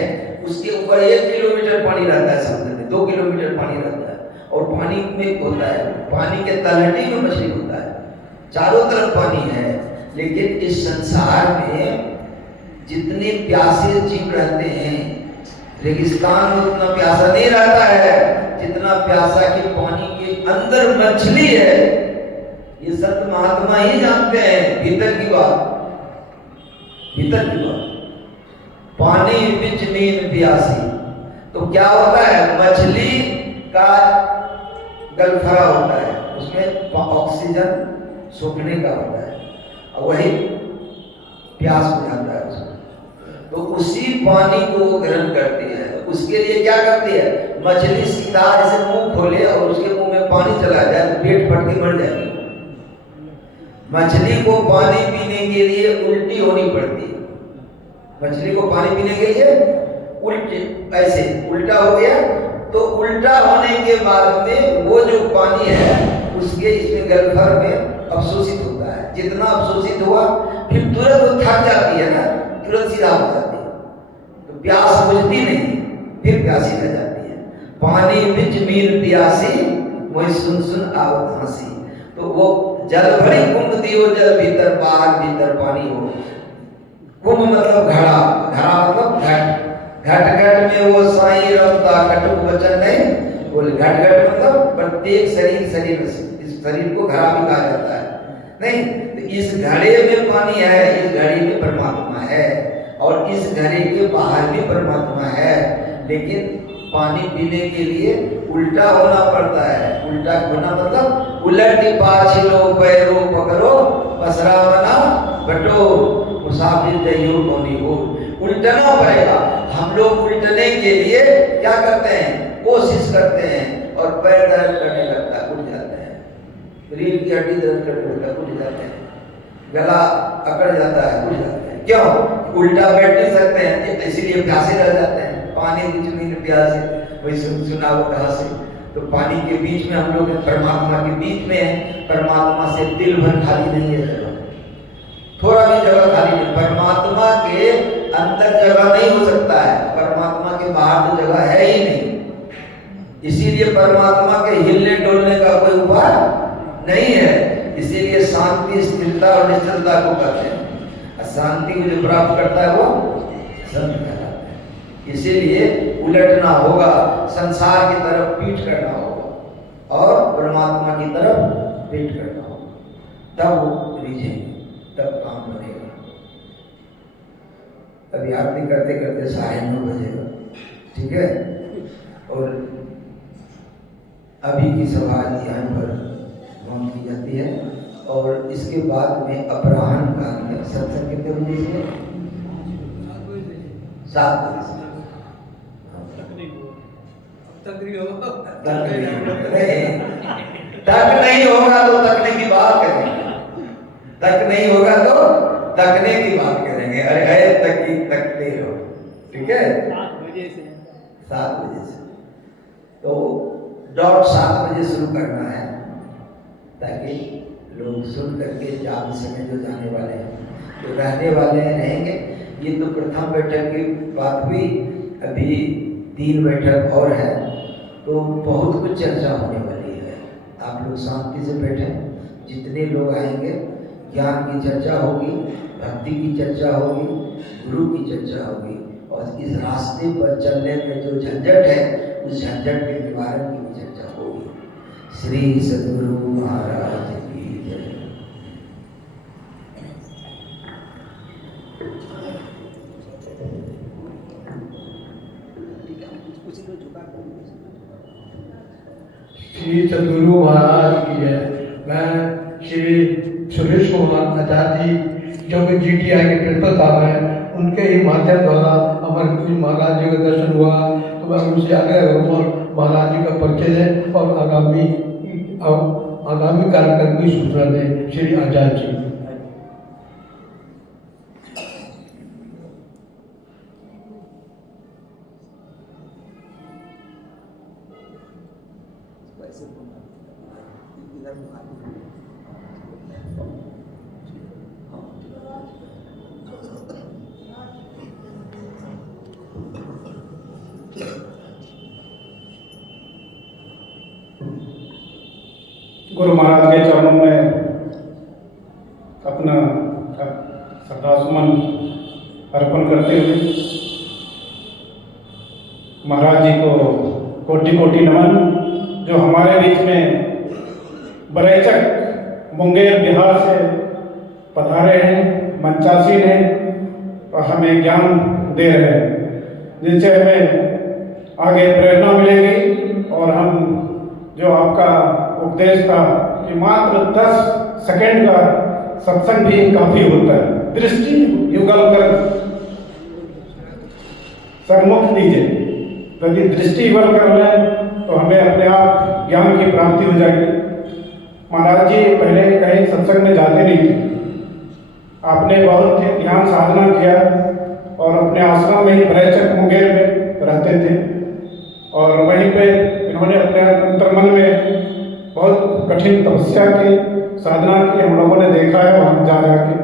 उसके ऊपर 1 किलोमीटर पानी रहता है समुद्र में, 2 किलोमीटर पानी रहता है, और पानी में होता है, पानी के तलहटी में मछली होता है, चारों तरफ पानी है। लेकिन इस संसार में जितने प्यासे जीव रहते हैं, रेगिस्तान में उतना प्यासा नहीं रहता है जितना प्यासा कि पानी के अंदर मछली है। ये संत महात्मा ही जानते हैं भीतर की बात, भीतर की बात। पानी बिच मीन प्यासी, तो क्या होता है, मछली का गलफरा होता है, उसमें ऑक्सीजन सूखने का होता है, और वही प्यास बुझाता है उसको। तो उसी पानी को वो ग्रहण करती है। तो उसके लिए क्या करती है, मछली सीधा जैसे मुंह खोले और उसके मुंह में पानी चला जाए तो पेट फट के मर जाएगी। मछली को पानी पीने के लिए उल्टी होनी पड़ती है। मछली को पानी पीने के लिए उल्टी, ऐसे उल्टा हो गया, तो उल्टा होने के बाद में वो जो पानी है उसके इसमें गलफर में अवशोषित होता है। जितना अवशोषित हुआ फिर तुरंत वो थक जाती है ना, तुरंत सीधा हो जाती है, तो प्यास बुझती नहीं, फिर प्यासी रह जाती है। पानी बिच मीन प्यासी वही सुन सुन आवत हंसी। तो वो जल भरी कुंभ दियो जल भीतर, बाहर भीतर पानी हो। कुंभ मतलब घड़ा, घड़ा मतलब घट, घट घट में वो साई रमता, कटुक वचन नहीं बोले। घट घट मतलब प्रत्येक शरीर, शरीर इस शरीर को घड़ा भी कहा जाता है नहीं। तो इस घड़े में पानी है, इस घड़े में परमात्मा है, और इस घड़े के बाहर भी परमात्मा है। लेकिन पानी पीने के लिए उल्टा होना पड़ता है। उल्टा होना मतलब उलट पाछिलो पैरो पकड़ो पसरा बना बटो, मुसाफिर जइयो कोनी हो। उल्टना पड़ेगा। हम लोग उल्टने के लिए क्या करते हैं, कोशिश करते हैं, और पैर दर्द करने लगता है, उठ जाते हैं, रीढ़ की हड्डी दर्द करने लगता है, उठ जाते हैं, गला अकड़ जाता है, उठ जाते हैं। क्यों? उल्टा बैठ नहीं सकते हैं, इसीलिए प्यासे रह जाते हैं। पानी बीच में प्यासे, वही सुना वो कहा से। तो पानी के बीच में हम लोग परमात्मा के बीच में है। परमात्मा से दिल भर खाली नहीं है जगह, थोड़ा भी जगह खाली नहीं। परमात्मा के अंदर जगह नहीं हो सकता है, परमात्मा के बाहर तो जगह है ही नहीं। इसीलिए परमात्मा के हिलने डोलने का कोई उपाय नहीं है। इसीलिए शांति, स्थिरता और निश्चलता को कहते हैं। शांति को जो प्राप्त करता है वो संत कहलाता है। इसीलिए उलटना होगा, संसार की तरफ पीठ करना होगा और परमात्मा की तरफ पीठ करना होगा, तब वो रिझेंगे, तब काम बनेगा। अभी आरती करते करते 9:30 बजेगा, ठीक है। और अभी की सभा यहाँ पर भंग की जाती है, और इसके बाद में अपराह्न काल में सत्संग कितने बजे से 7 बजे से तक नहीं होगा तो तकने की बात करेंगे, तक नहीं होगा तो तकने की बात करेंगे। अरे तकते रहो, ठीक है। 7 बजे से तो डॉट 7 बजे शुरू करना है, ताकि लोग सुन करके जा भी सकें, जो जाने वाले हैं, जो रहने वाले हैं रहेंगे। ये तो प्रथम बैठक की बात हुई, अभी 3 बैठक और है, तो बहुत कुछ चर्चा होने वाली है। आप लोग शांति से बैठें, जितने लोग आएंगे ज्ञान की चर्चा होगी, भक्ति की चर्चा होगी, गुरु की चर्चा होगी, और इस रास्ते पर चलने में जो झंझट है उस झंझट के निवारण की भी चर्चा होगी। श्री सद्गुरु महाराज की जय। श्री सद्गुरु महाराज की जय। मैं श्री सुरेश विश्वमान आचार्य जी जो कि GTI के प्रिंसिपल साहब हैं, उनके ही माध्यम द्वारा हमारे महाराज जी का दर्शन हुआ। तो मैं उनसे आग्रह करूँगा महाराज जी का परिचय दें और आगामी कार्यक्रम की सूचना दें। श्री आचार्य जी। गुरु महाराज के चरणों में अपना श्रद्धासुमन अर्पण करते हुए महाराज जी को कोटि कोटि नमन, जो हमारे बीच में बरैचक मुंगेर बिहार से पधारे हैं, मंचासीन हैं और हमें ज्ञान दे रहे हैं, जिनसे हमें आगे प्रेरणा मिलेगी। और हम जो आपका उपदेश था कि मात्र 10 सेकंड का सत्संग भी काफी होता है, दृष्टि युगल कर सन्मुख दीजिए। यदि दृष्टि युगल कर लें तो हमें अपने आप ज्ञान की प्राप्ति हो जाएगी। महाराज जी पहले कहीं सत्संग में जाते नहीं थे, आपने बहुत ध्यान साधना किया और अपने आश्रम में ही बरैचक मुंगेर में रहते थे और वहीं पे इन्होंने अपने अंतर्मन में बहुत कठिन तपस्या की, साधना की। हम लोगों ने देखा है वहाँ जा जाके,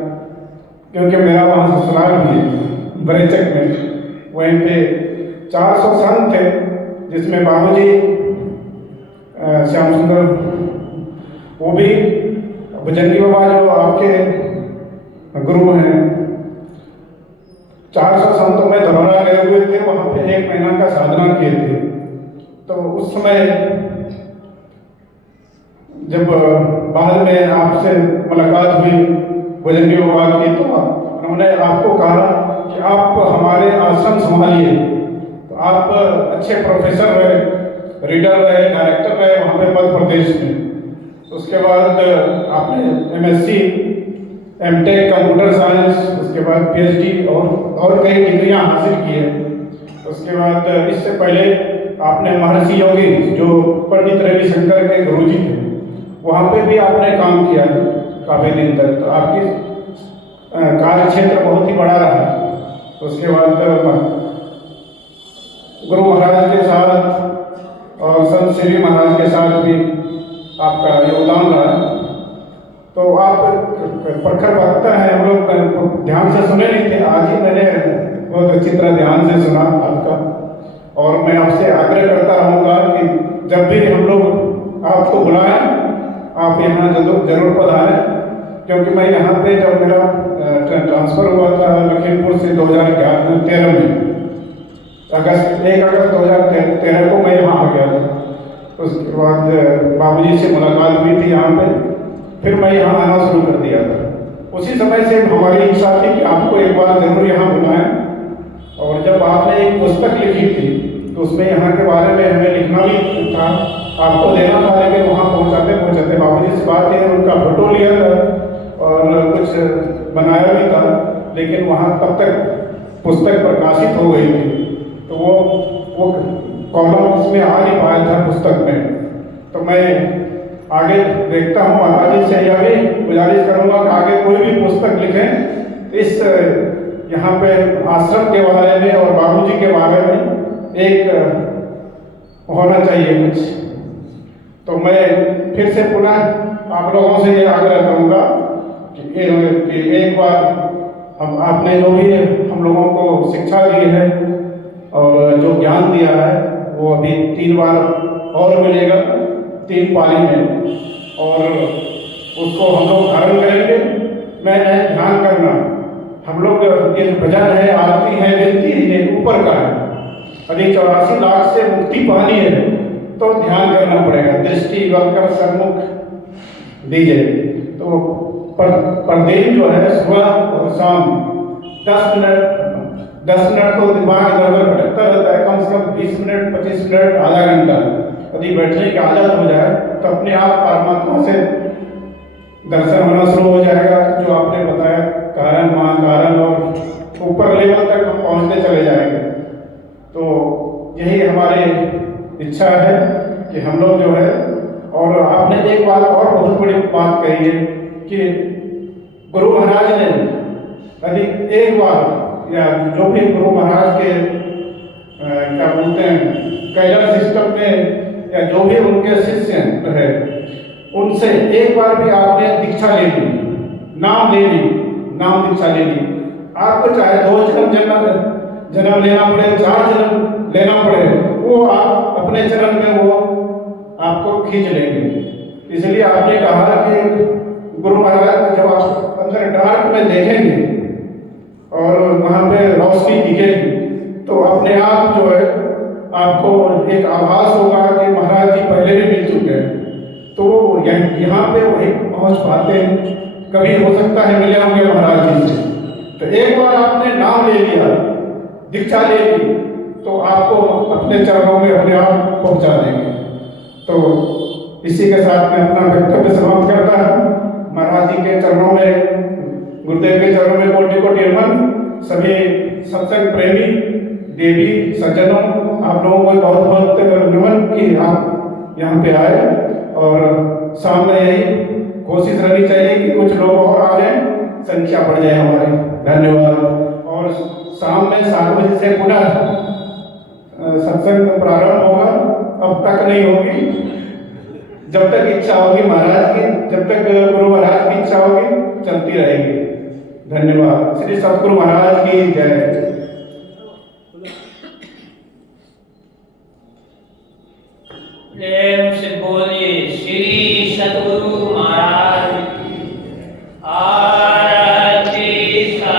क्योंकि मेरा वहाँ ससुराल भी है बरैचक में। वहीं पे 400 संत थे, जिसमें बाबूजी श्याम सुंदर, वो भी भुजंगी बाबा जो आपके गुरु हैं, 400 संतों में धरोहरा गए हुए थे, वहाँ पे 1 महीना का साधना किए थे। तो उस समय जब बाद में आपसे मुलाकात हुई भुजंगी बाबा की, तो उन्होंने आपको कहा कि आप हमारे आश्रम संभालिए। तो आप अच्छे प्रोफेसर रहे, रीडर रहे, डायरेक्टर रहे वहाँ पे मध्य प्रदेश में। उसके बाद आपने MSc, MTech कंप्यूटर साइंस, उसके बाद PhD और कई डिग्रियाँ हासिल की है। उसके बाद इससे पहले आपने महर्षि योगी जो पंडित रविशंकर के गुरुजी थे, वहाँ पे भी आपने काम किया है काफ़ी दिन तक। तो आपकी कार्य क्षेत्र बहुत ही बड़ा रहा। उसके बाद गुरु महाराज के साथ और संत श्री महाराज के साथ भी आपका योगदान रहा। तो आप प्रखर वक्ता हैं, हम लोग ध्यान से सुने नहीं थे, आज ही मैंने बहुत अच्छी तरह ध्यान से सुना आपका। और मैं आपसे आग्रह करता रहूँगा कि जब भी हम लोग आपको बुलाएं, आप यहाँ जरूर पधारें, क्योंकि मैं यहाँ पे जब मेरा ट्रांसफ़र हुआ था लखीमपुर से 2013 में, 1 अगस्त 2013 को मैं यहाँ आ गया था। उसके बाद बाबूजी से मुलाकात हुई थी यहाँ पे, फिर मैं यहाँ आना शुरू कर दिया था। उसी समय से हमारी इच्छा थी कि आपको एक बार जरूर यहाँ बुलाएं। और जब आपने एक पुस्तक लिखी थी तो उसमें यहाँ के बारे में हमें लिखना भी था, आपको देना था, लेकिन वहाँ पहुँचाते बाबूजी से बात है, उनका फोटो लिया था और कुछ बनाया भी था, लेकिन वहाँ तब तक पुस्तक प्रकाशित हो गई थी, तो वो कॉलम इसमें आ नहीं पाया था पुस्तक में। तो मैं आगे देखता हूँ, महाराज जी से यह भी गुजारिश करूँगा कि आगे कोई भी पुस्तक लिखें इस यहाँ पे आश्रम के बारे में और बाबूजी के बारे में एक होना चाहिए कुछ। तो मैं फिर से पुनः आप लोगों से ये आग्रह करूँगा कि एक बार आपने जो भी हम लोगों को शिक्षा दी है और जो ज्ञान दिया है, वो अभी 3 बार और मिलेगा, 3 पाली में, और उसको हम लोग धारण करेंगे। मैं ध्यान करना, हम लोग ये भजन है, आरती है, विनती है, ऊपर का है। यदि 84 लाख से मुक्ति पानी है तो ध्यान करना पड़ेगा, दृष्टि कर सन्मुख दीजिए। तो प्रतिदिन जो है सुबह और शाम 10 मिनट तो दिमाग इधर उधर भटकता रहता है, कम से कम 20 मिनट 25 मिनट आधा घंटा यदि बैठने की आदत हो जाए तो अपने आप परमात्मा से दर्शन होना शुरू हो जाएगा। जो आपने बताया कारण महाकारण और ऊपर लेवल तक हम पहुंचते चले जाएंगे। तो यही हमारी इच्छा है कि हम लोग जो है, और आपने एक बात और बहुत बड़ी बात कही है कि गुरु महाराज ने यदि एक बार या जो भी गुरु महाराज के क्या बोलते हैं कैडर सिस्टम में या जो भी उनके शिष्य है, उनसे एक बार भी आपने दीक्षा ले ली, नाम ले ली, नाम दीक्षा ले ली, आपको चाहे 2 जन्म लेना पड़े, 4 जन्म लेना पड़े, वो आप अपने चरण में वो आपको खींच लेंगे। इसलिए आपने कहा कि गुरु महाराज जब आप अंदर डार्क में देखेंगे और वहाँ पे रोशनी दिखेगी, तो अपने आप जो है आपको एक आभास होगा कि महाराज जी पहले भी मिल चुके हैं। तो यहाँ पे वही पहुँच पाते हैं। कभी हो सकता है मिले होंगे महाराज जी से, तो एक बार आपने नाम ले लिया, दीक्षा ले ली, तो आपको अपने चरणों में अपने आप पहुँचा देंगे। तो इसी के साथ मैं अपना वक्तव्य समाप्त करता हूँ। महाराज जी के चरणों में, गुरुदेव के चरणों में कोटि कोटि नमन। सभी सत्संग प्रेमी देवी सज्जनों, आप लोगों को बहुत बहुत नमन कि आप यहाँ पे आए। और शाम में यही कोशिश रहनी चाहिए कि कुछ लोग और आ जाएं, संख्या बढ़ जाए हमारी। धन्यवाद। और शाम में 7 बजे से पुनः सत्संग प्रारंभ होगा। अब तक नहीं होगी, जब तक इच्छा होगी महाराज की, जब तक गुरु महाराज की इच्छा होगी चलती रहेगी। धन्यवाद। श्री सतगुरु महाराज की जय। प्रेम से